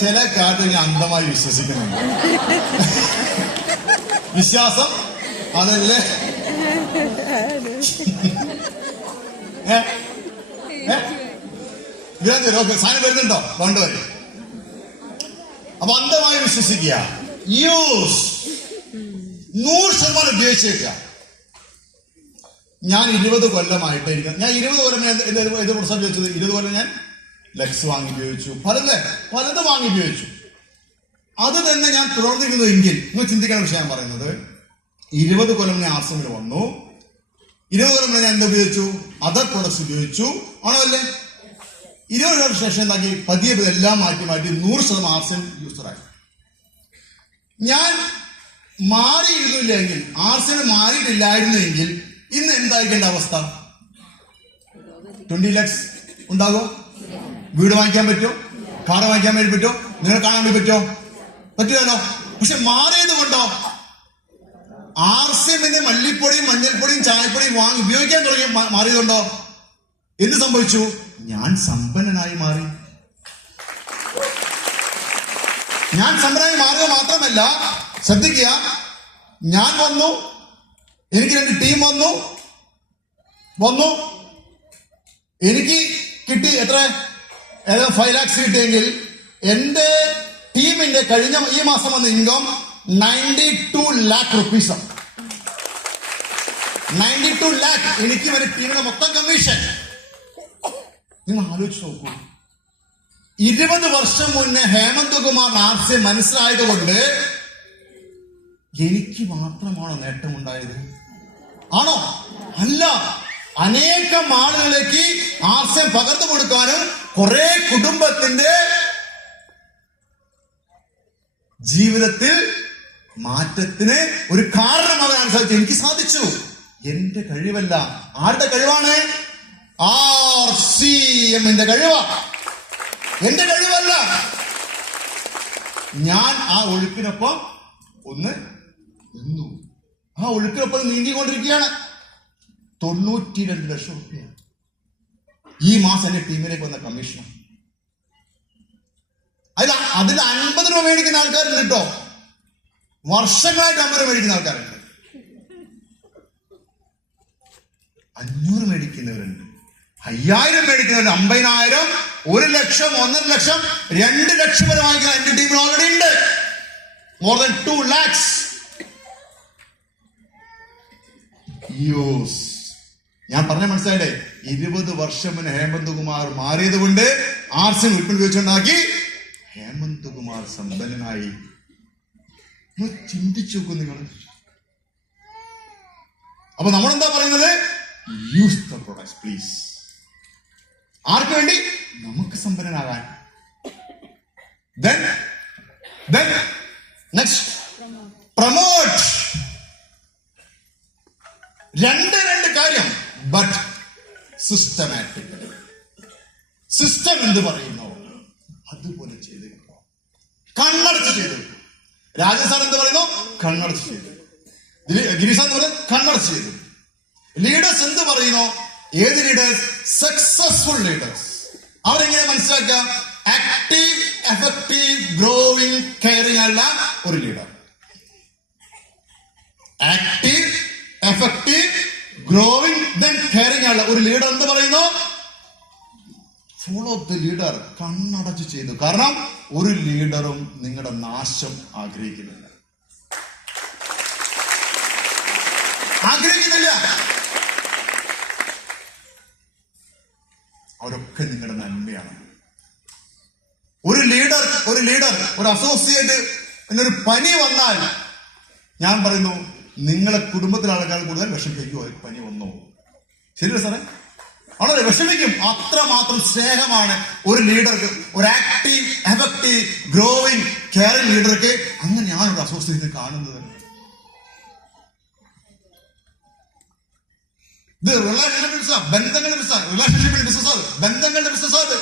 ചില കാര്യങ്ങൾ ഞാൻ അന്ധമായി വിശ്വസിക്കുന്നുണ്ട്. വിശ്വാസം അതല്ലേ സാധനം വരുന്നുണ്ടോ? കൊണ്ടുവരും. അപ്പൊ അന്ധമായി വിശ്വസിക്കുക. യൂസ് 100% ഉപയോഗിച്ചേക്കുക. ഞാൻ 20 കൊല്ലമായിട്ട് ഞാൻ 20 കൊല്ലം ഏത് പുറത്ത് ഉപയോഗിച്ചത്? 20 കൊല്ലം ഞാൻ ലക്സ് വാങ്ങി ഉപയോഗിച്ചു, പലതും വാങ്ങി ഉപയോഗിച്ചു. അത് തന്നെ ഞാൻ തുടർന്നിരുന്നുവെങ്കിൽ നിങ്ങൾ ചിന്തിക്കുന്ന വിഷയം ഞാൻ പറയുന്നത്. 20 കൊല്ലം ഞാൻ ആർസിമിൽ വന്നു, 20 കൊല്ലം ഞാൻ എന്ത് ഉപയോഗിച്ചു? അതർ പ്രൊഡക്ട്സ് ഉപയോഗിച്ചു, ആണോ അല്ലേ? 20 കൊല്ലം ശേഷം എന്താക്കി? പതിയെ എല്ലാം മാറ്റി 100% ആർസിം യൂസറായി. ഞാൻ മാറിയിരുന്നില്ലെങ്കിൽ, ആർസിന് മാറിയിട്ടില്ലായിരുന്നെങ്കിൽ ഇന്ന് എന്തായിരിക്കേണ്ട അവസ്ഥ? 20 lakhs ഉണ്ടാകുമോ? വീട് വാങ്ങിക്കാൻ പറ്റുമോ? കാറ് വാങ്ങിക്കാൻ വേണ്ടി പറ്റുമോ? നിങ്ങൾ കാണാൻ വേണ്ടി പറ്റുമോ? പറ്റുമല്ലോ. പക്ഷെ മാറിയത് കൊണ്ടോ? ആർസിമിന്റെ മല്ലിപ്പൊടിയും മഞ്ഞൾപ്പൊടിയും ചായപ്പൊടിയും വാങ്ങി ഉപയോഗിക്കാൻ തുടങ്ങി മാറിയതുകൊണ്ടോ? എന്ത് സംഭവിച്ചു? ഞാൻ സമ്പന്നനായി മാറി. ഞാൻ സമ്പന്നനായി മാറുക മാത്രമല്ല, ശ്രദ്ധിക്കുക, ഞാൻ വന്നു, എനിക്ക് 2 ടീം വന്നു, എനിക്ക് കിട്ടി എത്ര? 5 lakhs കിട്ടിയെങ്കിൽ എന്റെ ടീമിന്റെ കഴിഞ്ഞ ഈ മാസം വന്ന ഇൻകം 92 lakh rupees. 92 lakh എനിക്ക് ഒരു ടീമിന്റെ മൊത്തം കമ്മീഷൻ. നിങ്ങൾ ആലോചിച്ച് നോക്കൂ. 20 വർഷം മുന്നേ ഹേമന്ത് കുമാർ ആർസെ മനസ്സിലായത് കൊണ്ട് എനിക്ക് മാത്രമാണോ നേട്ടമുണ്ടായത്? ആണോ? അല്ല. അനേകം ആളുകളിലേക്ക് ആർസെ പകർന്നു കൊടുക്കാനും കുറെ കുടുംബത്തിന്റെ ജീവിതത്തിൽ മാറ്റത്തിന് ഒരു കാരണമാകാൻ സാധിച്ചു. എനിക്ക് സാധിച്ചു. എന്റെ കഴിവല്ല. ആരുടെ കഴിവാണ്? ആർസിഎമ്മിന്റെ കഴിവാ, എന്റെ കഴിവല്ല. ഞാൻ ആ ഒഴുക്കിനൊപ്പം ഒന്ന് നിന്നു. ആ ഒഴുക്കിനൊപ്പം നീങ്ങിക്കൊണ്ടിരിക്കുകയാണ്. 92 ലക്ഷം രൂപ ഈ മാസം എന്റെ ടീമിലേക്ക് വന്ന കമ്മീഷൻ. അതിൽ 50 രൂപ മേടിക്കുന്ന ആൾക്കാരുണ്ട് കേട്ടോ. വർഷങ്ങളായിട്ട് 50 രൂപ മേടിക്കുന്ന ആൾക്കാരുണ്ട്, 500 മേടിക്കുന്നവരുണ്ട്, 5000 മേടിക്കുന്നവരുണ്ട്, 50,000, 1 ലക്ഷം, 1.5 ലക്ഷം, 2 ലക്ഷം വരെ വാങ്ങിക്കുന്ന എന്റെ ടീമിൽ ഓൾറെഡി ഉണ്ട്. More than 2 lakhs. യൂസ്. ഞാൻ പറഞ്ഞ മനസ്സിലായില്ലേ? 20 വർഷം മുന്നേ ഹേമന്ത് കുമാർ മാറിയത് കൊണ്ട് ആർസിന് ഉൽപ്പന്നം ഉപയോഗിച്ചുണ്ടാക്കി ഹേമന്ത് കുമാർ സമ്പന്നനായി. ചിന്തിച്ചു നോക്കൂ നിങ്ങൾ. അപ്പൊ നമ്മളെന്താ പറയുന്നത്? Use the products please. ആർക്ക് വേണ്ടി? നമുക്ക് സമ്പന്നനാകാൻ. Then next, promote. രണ്ട് കാര്യം, ബട്ട് സിസ്റ്റമാറ്റിക്കലി. സിസ്റ്റം എന്ത് പറയുന്നു അതുപോലെ ചെയ്ത് കണ്ണടച്ച് ചെയ്തു. രാജസ്ഥാൻ എന്ത് പറയുന്നു? കണ്ണടച്ച് ചെയ്തു. ഗിരീഷ് എന്ന് പറയുന്നത് കണ്ണടച്ച് ചെയ്തു. ലീഡേഴ്സ് എന്ത് പറയുന്നു? ഏത് ലീഡേഴ്സ്? Successful leaders. അവരെങ്ങനെ മനസ്സിലാക്കുക? ആക്റ്റീവ്, എഫക്റ്റീവ്, ഗ്രോവിംഗ്, കെയറിംഗ് ഉള്ള ഒരു leader. Active, effective, growing, then caring ഉള്ള ഒരു ലീഡർ എന്ത് പറയുന്നു? Follow the leader. കണ്ണടച്ച് ചെയ്തു. കാരണം ഒരു ലീഡറും നിങ്ങളുടെ നാശം ആഗ്രഹിക്കുന്നില്ല. അവരൊക്കെ നിങ്ങളുടെ നന്മയാണ്. ഒരു ലീഡർ ഒരു അസോസിയേറ്റ് എന്നൊരു പനി വന്നാൽ ഞാൻ പറയുന്നു, നിങ്ങളെ കുടുംബത്തിലെ ആൾക്കാർ കൂടുതൽ വിഷമിക്കുമോ? പനി വന്നോ? ശരിയല്ല സാറേ? വളരെ വിഷമിക്കും. അത്രമാത്രം സ്നേഹമാണ് ഒരു ലീഡർക്ക്, ഒരു ആക്റ്റീവ്, എഫക്റ്റീവ്, ഗ്രോയിങ്, കെയറിംഗ് ലീഡർക്ക്. അങ്ങനെയാണ് ഒരു അസോസിയേഷൻ കാണുന്നത്. ഇത് റിലേഷൻഷിപ്പ് ബിസിനസ്, ബന്ധങ്ങളുടെ ബിസിനസ്, റിലേഷൻഷിപ്പിന്റെ ബിസിനസ്, ബന്ധങ്ങളുടെ ബിസിനസ്. അത്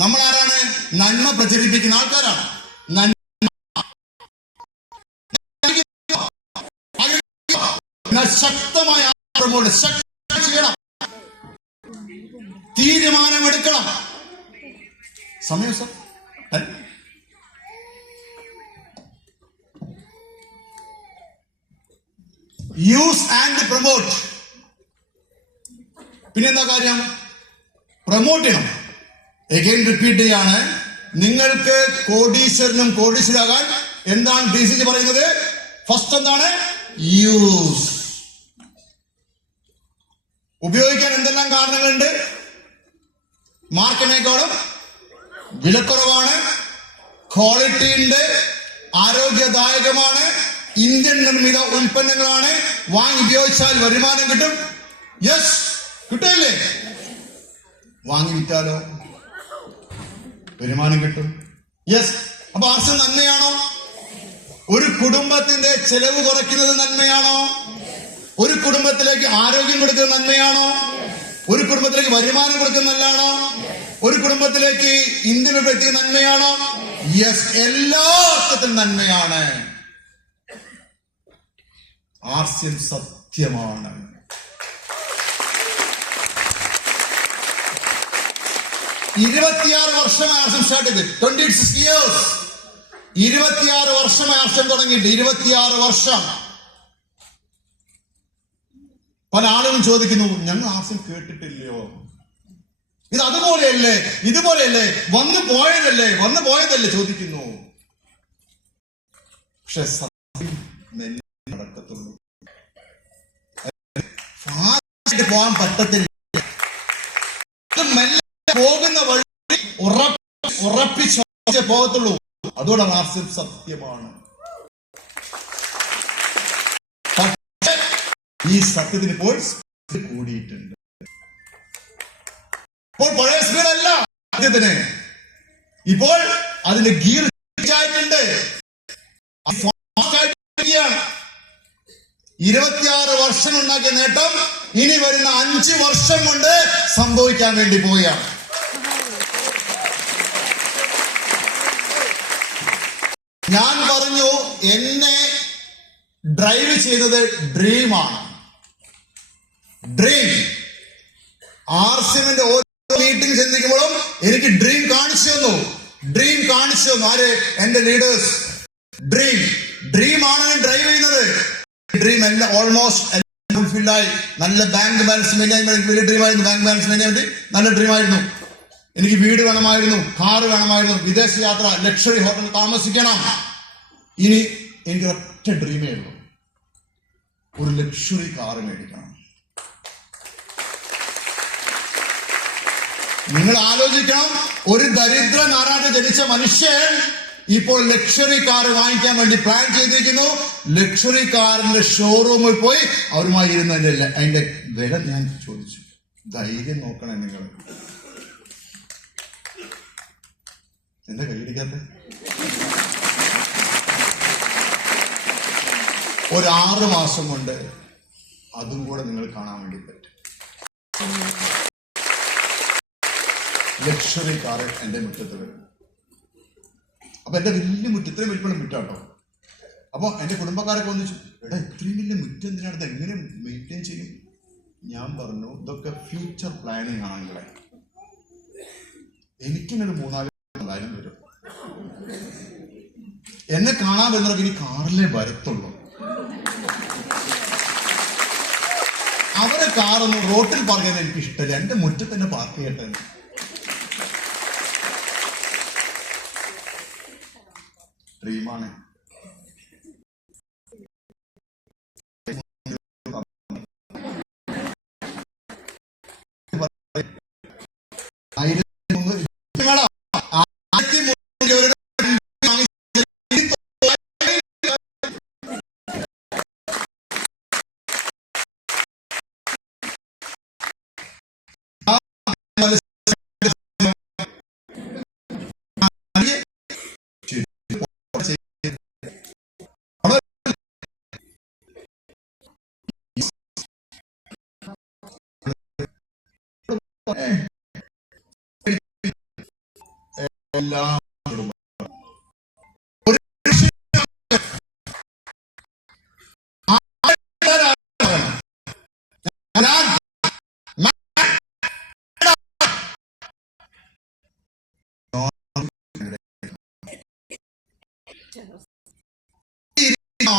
നമ്മളാരാണ്? നന്മ പ്രചരിപ്പിക്കുന്ന ആൾക്കാരാണ്. ശക്തമായ ചെയ്യണം, തീരുമാനമെടുക്കണം. സമയം സർ, യൂസ് ആൻഡ് പ്രൊമോട്ട്. പിന്നെന്താ കാര്യം? പ്രൊമോട്ട് ചെയ്യണം. എഗെയിൻ റിപ്പീറ്റ് ചെയ്യാണ്. നിങ്ങൾക്ക് കോടീശ്വരനും കോടീശ്വരാകാൻ എന്താണ് DCG പറയുന്നത്? ഫസ്റ്റ് എന്താണ്? യൂസ്. ഉപയോഗിക്കാൻ എന്തെല്ലാം കാരണങ്ങളുണ്ട്? മാർക്കറ്റിനേക്കാളും വിലക്കുറവാണ്, ക്വാളിറ്റി ഉണ്ട്, ആരോഗ്യദായകമാണ്, ഇന്ത്യൻ നിർമ്മിത ഉൽപ്പന്നങ്ങളാണ്, വാങ്ങി ഉപയോഗിച്ചാൽ വരുമാനം കിട്ടും. യെസ്, കിട്ടില്ലേ? വാങ്ങി വിറ്റാലോ വരുമാനം കിട്ടും. യെസ്. അപ്പൊ ആർസം നന്മയാണോ? ഒരു കുടുംബത്തിന്റെ ചെലവ് കുറയ്ക്കുന്നത് നന്മയാണോ? ഒരു കുടുംബത്തിലേക്ക് ആരോഗ്യം കൊടുക്കുന്നത് നന്മയാണോ? ഒരു കുടുംബത്തിലേക്ക് വരുമാനം കൊടുക്കുന്നത് നല്ലതാണോ? ഒരു കുടുംബത്തിലേക്ക് ഇന്ത്യൻ എത്തിയ നന്മയാണോ? യെസ്, എല്ലാ അർത്ഥത്തിലും നന്മയാണ്. ആർസ്യം സത്യമാണ്. വർഷമായി ആർഷം സ്റ്റാർട്ട് ചെയ്ത് 26 years. 26 വർഷമായി ആർഷം തുടങ്ങിയിട്ട് 26 വർഷം. പല ആളുകളും ചോദിക്കുന്നു, ഞങ്ങൾ ആർഷം കേട്ടിട്ടില്ലയോ? ഇത് അതുപോലെയല്ലേ, ഇതുപോലെയല്ലേ, വന്നു പോയതല്ലേ ചോദിക്കുന്നു. പക്ഷെ നടക്കത്തുള്ളൂ. പോകാൻ പറ്റത്തില്ല. പോകുന്ന വഴി ഉറപ്പിച്ച് പോകത്തുള്ളൂ. അതുകൊണ്ട് ആർസ്യം സത്യമാണ്. ഈ സത്യത്തിന് ഇപ്പോൾ കൂടിയിട്ടുണ്ട്. ഇപ്പോൾ പഴയ സ്പീഡല്ല സത്യത്തിന്. ഇപ്പോൾ അതിന്റെ ഗിയർ ആയിട്ടുണ്ട്. 26 വർഷം ഉണ്ടാക്കിയ നേട്ടം ഇനി വരുന്ന 5 വർഷം കൊണ്ട് സംഭവിക്കാൻ വേണ്ടി പോവുകയാണ്. ഞാൻ പറഞ്ഞു, എന്നെ ഡ്രൈവ് ചെയ്തത് ഡ്രീമാണ്. ഡ്രീം. ആർസിമിന്റെ ഓരോ മീറ്റിംഗ് ചിന്തിക്കുമ്പോഴും എനിക്ക് ഡ്രീം കാണിച്ചു തന്നു. ആര്? എന്റെ ലീഡേഴ്സ്. ഡ്രീമാണ് ഡ്രൈവ് ചെയ്യുന്നത്. ഡ്രീം എല്ലാം ഓൾമോസ്റ്റ് ഫുൾഫില്ലായി. നല്ല ബാങ്ക് ബാലൻസ് മെയിൻ വലിയ ഡ്രീമായിരുന്നു. ബാങ്ക് ബാലൻസ് മെയിൻ വേണ്ടി നല്ല ഡ്രീമായിരുന്നു. എനിക്ക് വീട് വേണമായിരുന്നു, കാറ് വേണമായിരുന്നു, വിദേശ യാത്ര, ലക്ഷറി ഹോട്ടൽ താമസിക്കണം. ഇനി എനിക്ക് ഒറ്റ ഡ്രീമേ ഉള്ളൂ, ഒരു ലക്ഷറി കാറ് മേടിക്കണം. നിങ്ങൾ ആലോചിക്കണം, ഒരു ദരിദ്ര നാരായണ ജനിച്ച മനുഷ്യൻ ഇപ്പോൾ ലക്ഷറി കാർ വാങ്ങിക്കാൻ വേണ്ടി പ്ലാൻ ചെയ്തിരിക്കുന്നു. ലക്ഷറി കാറിന്റെ ഷോറൂമിൽ പോയി അവരുമായി ഇരുന്നതിന്റെ അതിന്റെ വില ഞാൻ ചോദിച്ചു. ധൈര്യം നോക്കണം നിങ്ങൾ. എന്താ കൈയിടിക്കാത്ത? ഒരു 6 മാസം കൊണ്ട് അതും കൂടെ നിങ്ങൾ കാണാൻ വേണ്ടി പറ്റും. ലക്ഷറി കാർ എന്റെ മുറ്റത്ത് വരും. അപ്പൊ എന്റെ വലിയ മുറ്റം, ഇത്രയും വലിപ്പം മുറ്റാട്ടോ, അപ്പൊ എന്റെ കുടുംബക്കാരൊക്കെ ഒന്നിച്ചു, എടാ ഇത്രയും വലിയ മുറ്റം എന്തിനാണ്, എങ്ങനെ മെയിൻറ്റെയിൻ ചെയ്യും? ഞാൻ പറഞ്ഞു, ഇതൊക്കെ ഫ്യൂച്ചർ പ്ലാനിങ് ആണെങ്കിലേ എനിക്കിനൊരു 3-4 വരും. എന്നെ കാണാൻ വരുന്നവർക്ക് ഇനി കാറിലേ വരത്തുള്ളൂ. അവരെ കാറൊന്നും റോട്ടിൽ പാർക്ക് ചെയ്യാൻ എനിക്ക് ഇഷ്ടമില്ല, എന്റെ മുറ്റത്ത് തന്നെ പാർക്ക് ചെയ്യട്ടെ. ഡ്രീമാണ്.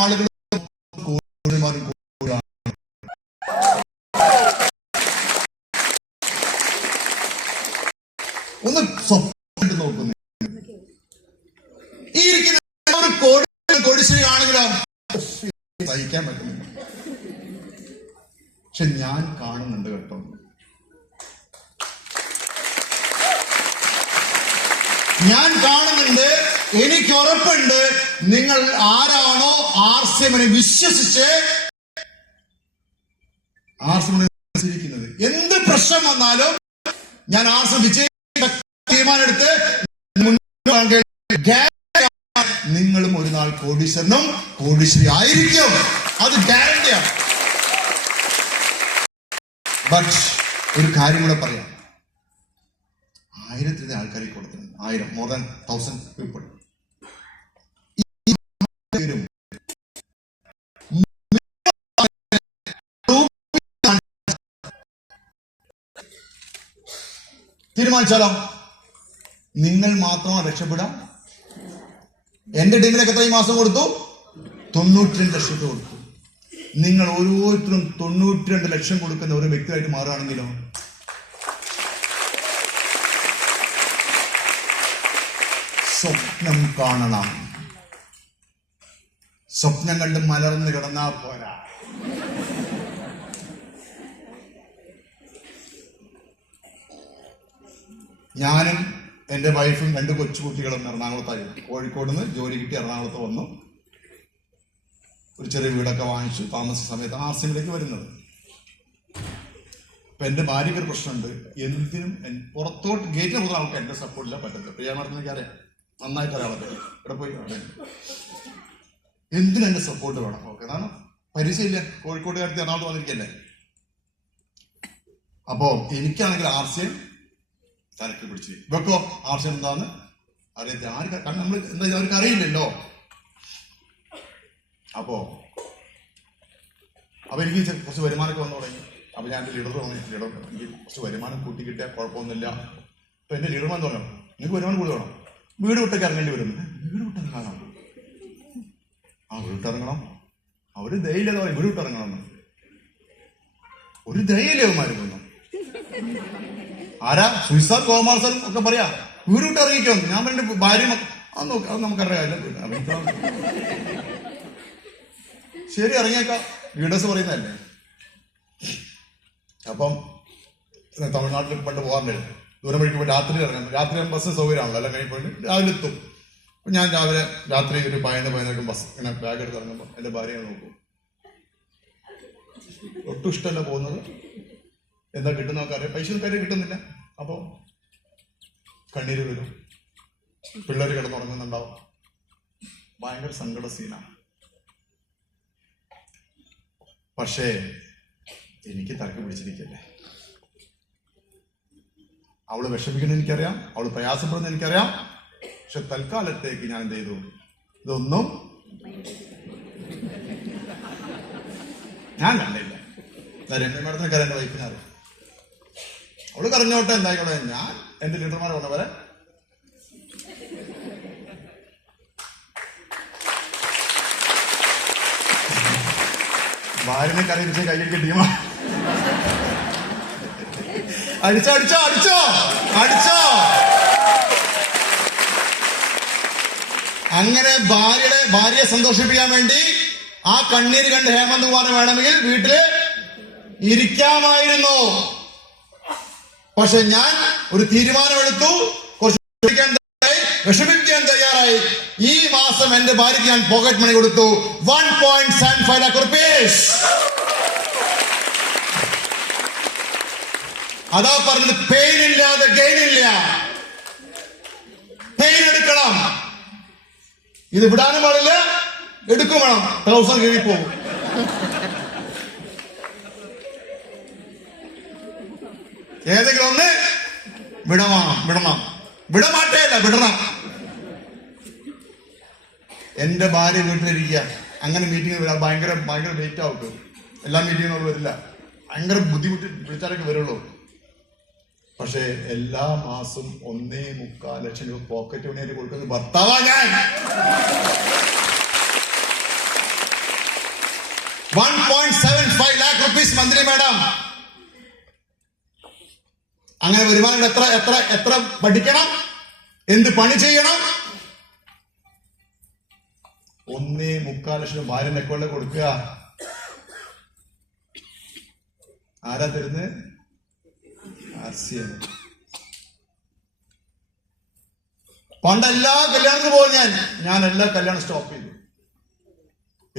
ആളുകൾ ഒന്ന് സ്വപ്നം നോക്കുന്നു. ഈ ഇരിക്കുന്ന ഒരു കോടീശ്വരി ആണെങ്കിലോ സഹിക്കാൻ പറ്റുന്നില്ല. പക്ഷെ ഞാൻ കാണുന്നുണ്ട് കേട്ടോ, ഞാൻ കാണുന്നുണ്ട്. എനിക്ക് ഉറപ്പുണ്ട്, നിങ്ങൾ ആരാണോ ആർസിഎമ്മിനെ വിശ്വസിച്ച് ആർസിഎമ്മിനെ എന്ത് പ്രശ്നം വന്നാലും ഞാൻ ആർസിഎം തീരുമാനമെടുത്ത് നിങ്ങളും ഒരു നാൾ കോടീശ്വരനും കോടീശ്വരി ആയിരിക്കും, അത് ഗ്യാരണ്ടിയാണ്. ബട്ട് ഒരു കാര്യം കൂടെ പറയാം, 1000 ആൾക്കാരെ കൊടുത്തിട്ടുണ്ട്, 1000 more than 1000 people. തീരുമാനിച്ചാലോ? നിങ്ങൾ മാത്രമാണ് രക്ഷപ്പെടാം. എന്റെ ടീമിനൊക്കെ എത്ര മാസം കൊടുത്തു? 92 ലക്ഷം കൊടുത്തു. നിങ്ങൾ ഓരോരുത്തരും 92 ലക്ഷം കൊടുക്കുന്ന ഒരു വ്യക്തിയായിട്ട് മാറുകയാണെങ്കിലോ? സ്വപ്നം കാണണം. സ്വപ്നം കണ്ട് മലർന്ന് കിടന്നാ പോരാ. ഞാനും എന്റെ വൈഫും 2 കൊച്ചുകുട്ടികളും എറണാകുളത്തായിരുന്നു. കോഴിക്കോട് നിന്ന് ജോലി കിട്ടി എറണാകുളത്ത് വന്നു. ഒരു ചെറിയ വീടൊക്കെ വാങ്ങിച്ചു. താമസ സമയത്ത് ആർസിഎമ്മിലേക്ക് വരുന്നത്. അപ്പൊ എന്റെ ഭാര്യയ്ക്ക് ഒരു പ്രശ്നമുണ്ട്. എന്തിനും പുറത്തോട്ട് ഗേറ്റിന് പോകുന്ന ആൾക്ക് എന്റെ സപ്പോർട്ടില്ല പറ്റത്തില്ല. പ്രിയ മാഡത്തിന് എനിക്കറിയാം, നന്നായിട്ട് അറിയാമല്ലോ. ഇവിടെ പോയി എന്തിനും എന്റെ സപ്പോർട്ട് വേണം. ഓക്കെ, അതാണ് പരിചയമില്ല. കോഴിക്കോട്ടുകാർക്ക് എറണാകുളത്ത് വന്നിരിക്കല്ലേ. അപ്പോ എനിക്കാണെങ്കിൽ ആർസിഎം തലക്ക് പിടിച്ച് വെക്കോ. ആർസിഎം എന്താന്ന് അറിയത്തില്ല. ആർക്ക് നമ്മൾ എന്താ അവർക്ക് അറിയില്ലല്ലോ. അപ്പൊ എനിക്ക് കുറച്ച് വരുമാനമൊക്കെ വന്നു തുടങ്ങി. അപ്പൊ ഞാൻ എന്റെ ലീഡർ തോന്നി, ലീഡർ എനിക്ക് കുറച്ച് വരുമാനം കൂട്ടി കിട്ടിയാൽ കുഴപ്പമൊന്നുമില്ല. അപ്പൊ എന്റെ ലീഡർമാൻ തോന്നണം, നിങ്ങൾക്ക് വരുമാനം കൂടുതൽ വേണം, വീട് വിട്ടൊക്കെ ഇറങ്ങേണ്ടി വരും. വീട് വിട്ടിറങ്ങാനോ? ആ വീട്ടിറങ്ങണം. അവര് ധൈര്യം വീട് വിട്ടിറങ്ങണം. ഒരു ധൈര്യമായിരുന്നു. ആരാ സുയിസാർ കോമാർസൻ ഒക്കെ പറയാ വീട് വിട്ടിറങ്ങിക്കോ. ഞാൻ പറഞ്ഞ ഭാര്യ അത് നമുക്കറിയാം. ശരി, ഇറങ്ങിയേക്കാം, ലീഡേഴ്സ് പറയുന്നതല്ലേ. അപ്പം തമിഴ്നാട്ടിൽ പണ്ട് പോകാറുണ്ടായിരുന്നു. ദൂരം വഴിക്ക് പോയി രാത്രി ഇറങ്ങാം. രാത്രി ബസ് സൗകര്യമാണല്ലോ, എല്ലാം കഴിഞ്ഞ് പോയിട്ട് രാവിലെ എത്തും. അപ്പം ഞാൻ രാത്രി ഒരു 11 ബസ് ഇങ്ങനെ ബാഗ് എടുത്ത് ഇറങ്ങുമ്പോൾ എൻ്റെ ഭാര്യയെ നോക്കും. ഒട്ടും ഇഷ്ടമല്ല പോകുന്നത്. എന്താ കിട്ടുന്ന നമുക്കറിയാം, പൈസ കാര്യം കിട്ടുന്നില്ല. അപ്പോൾ കണ്ണീര് വരും, പിള്ളേർ കിടന്നുറങ്ങുന്നുണ്ടാവും. ഭയങ്കര സങ്കട സീനാണ്. പക്ഷേ എനിക്ക് തലക്ക് പിടിച്ചിരിക്കല്ലേ. അവള് വിഷമിക്കുന്ന എനിക്കറിയാം, അവള് പ്രയാസപ്പെടുന്ന എനിക്കറിയാം. പക്ഷെ തൽക്കാലത്തേക്ക് ഞാൻ എന്ത് ചെയ്തു, ഇതൊന്നും ഞാൻ കണ്ടില്ല. രമ്യ മേഡത്തിന് കാര്യം എന്റെ വൈഫിനെ അറിയാം. അവള് കരഞ്ഞോട്ടെ, എന്തായിക്കോട്ടെ. ഞാൻ എന്റെ ലീഡർമാരെ കൊണ്ടവരെ ഭാര്യനെ കരയിച്ച് കയ്യടിക്ക ടീമാ. അടിച്ചോ അടിച്ചോ അടിച്ചോ അടിച്ചോ. അങ്ങനെ ഭാര്യയെ സന്തോഷിപ്പിക്കാൻ വേണ്ടി ആ കണ്ണീര് കണ്ട് ഹേമന്ത് കുമാറിന് വേണമെങ്കിൽ വീട്ടില് ഇരിക്കാമായിരുന്നു. പക്ഷെ ഞാൻ ഒരു തീരുമാനമെടുത്തു. കുറച്ച് വിഷമിക്കാൻ തയ്യാറായി. ഈ മാസം എന്റെ ഭാര്യയ്ക്ക് ഞാൻ പോക്കറ്റ് മണി കൊടുത്തു. 1.75 lakh rupees. അതാ പറഞ്ഞത്, പെയിൻ ഇല്ലാതെ ഗെയിൻ ഇല്ല. പെയിൻ എടുക്കണം. ഇത് വിടാനും പാടില്ല, എടുക്കും വേണം. ട്രൗസർ കീറി പോകും. ഏതെങ്കിലും ഒന്ന് വിടണം. വിടമാട്ടേല്ല, വിടണം. എന്റെ ഭാര്യ വീട്ടിലിരിക്കുക. അങ്ങനെ മീറ്റിംഗ് വരാം. ഭയങ്കര വെയിറ്റ് ആവും. എല്ലാ മീറ്റിങ്ങും വരില്ല. ഭയങ്കര ബുദ്ധിമുട്ടി വിളിച്ചാലൊക്കെ വരുള്ളൂ. പക്ഷെ എല്ലാ മാസം 1.25 ലക്ഷം രൂപ പോക്കറ്റ് മണിയായിട്ട് കൊടുക്കുന്നത് ഭർത്താവാ ഞാൻ. 1.75 lakh rupees മന്ത്രി മാഡം. അങ്ങനെ വരുമാനം എത്ര പഠിക്കണം, എന്ത് പണി ചെയ്യണം? 1.25 ലക്ഷം ഭാര്യന്റെ അക്കൗണ്ടിൽ കൊടുക്കുക. ആരാ തരുന്നത്? പണ്ട് എല്ലാ കല്യാണത്തിന് പോകും ഞാൻ എല്ലാ കല്യാണം സ്റ്റോപ്പ് ചെയ്തു.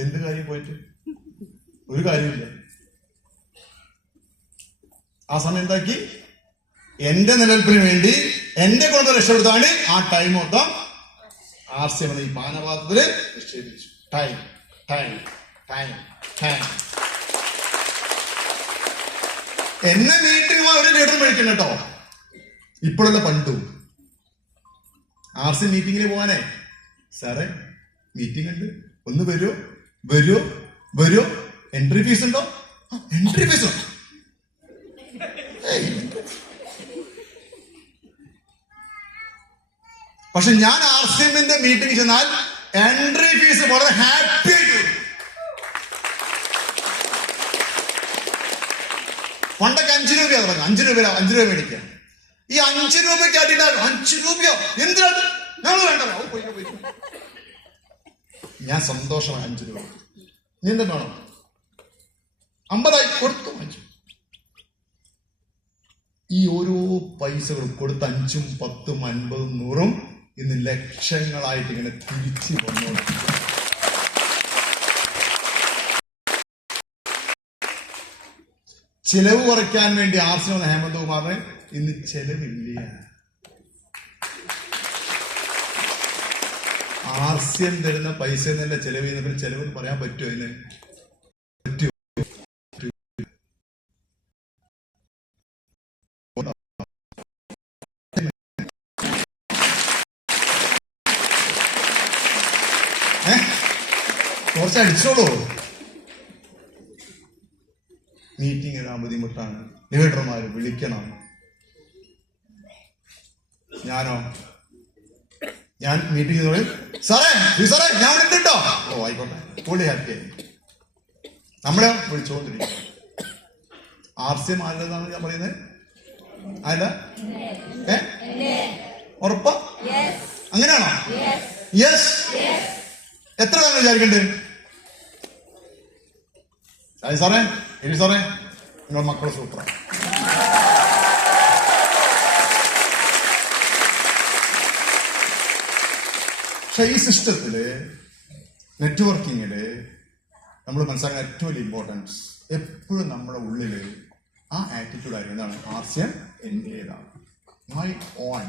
എന്ത് കാര്യം പോയിട്ട്? ഒരു കാര്യമില്ല. ആ സമയം എന്താക്കി? എന്റെ നിലനിൽപ്പിന് വേണ്ടി എന്റെ കുടുംബത്തെ രക്ഷപ്പെടുത്താണ് ആ ടൈം മൊത്തം RCM എന്ന ഈ പാനപാത്രത്തില് നിക്ഷേപിച്ചു. ടൈം. എന്നെ മീറ്റിംഗ് ഒരു ലീഡർ മേടിക്കണം കേട്ടോ. ഇപ്പോഴല്ല, പണ്ടും. RCM മീറ്റിങ്ങിന് പോവാനേ, സാറേ മീറ്റിംഗ് ഉണ്ട്, ഒന്ന് വരുമോ? എൻട്രി ഫീസ് ഉണ്ടോ? എൻട്രി ഫീസ് ഉണ്ടോ? പക്ഷെ ഞാൻ RCMന്റെ മീറ്റിംഗ് ചെന്നാൽ എൻട്രി ഫീസ് വളരെ ഹാപ്പി ആയിട്ട്. പണ്ടൊക്കെ 5 രൂപ തുടങ്ങും. 5 രൂപ മേടിക്കുക. ഈ 5 രൂപയ്ക്ക് അടിയിലാകും. 5 രൂപയോ? എന്തിനാണ്? ഞങ്ങൾ വേണ്ട. ഞാൻ സന്തോഷമാണ്. 5 രൂപ നീ എന്താ വേണം? 50 കൊടുത്തു. 5 ഈ ഓരോ പൈസകളും കൊടുത്ത് 5ഉം 10ഉം 50ഉം 100ഉം ഇന്ന് ലക്ഷങ്ങളായിട്ട് ഇങ്ങനെ തിരിച്ചു വന്നോളൂ. ചിലവ് കുറയ്ക്കാൻ വേണ്ടി RCM എന്ന ഹേമന്ത് കുമാറിന് ഇന്ന് ചെലവില്ല. RCM തരുന്ന പൈസ എന്നല്ല ചെലവ് ചെയ്യുന്ന. ചെലവ് പറയാൻ പറ്റുമോ? ഇതിന് പറ്റുമോ? കുറച്ച് അടിച്ചോളൂ. മീറ്റിംഗ് ഇടാൻ ബുദ്ധിമുട്ടാണ്. ലീഡർമാര് വിളിക്കണം. ഞാൻ മീറ്റിംഗ് പറയും, സാറേ ഞാൻ വിളിട്ടോ. ഓ ആയിക്കോട്ടെ, കൂടി ഹാപ്പി. നമ്മളെ വിളിച്ചോണ്ടിരിക്കും. RCM ആരുടെതാണ് ഞാൻ പറയുന്നത്? ആരുടെ? ഉറപ്പാ? അങ്ങനെയാണോ? യെസ്. എത്ര തവണ വിചാരിക്കണ്ടേ? സാറേ നിങ്ങൾ മക്കളെ സൂപ്പറാണ്. പക്ഷെ ഈ സിസ്റ്റത്തില്, നെറ്റ്വർക്കിങ്ങില് നമ്മൾ മനസ്സിലാക്കുന്ന ഏറ്റവും വലിയ ഇമ്പോർട്ടൻസ് എപ്പോഴും നമ്മുടെ ഉള്ളില് ആ ആറ്റിറ്റ്യൂഡ് ആയിരുന്നു. എന്താണ്? RCM എന്റേതാണ്, മൈ ഓൺ.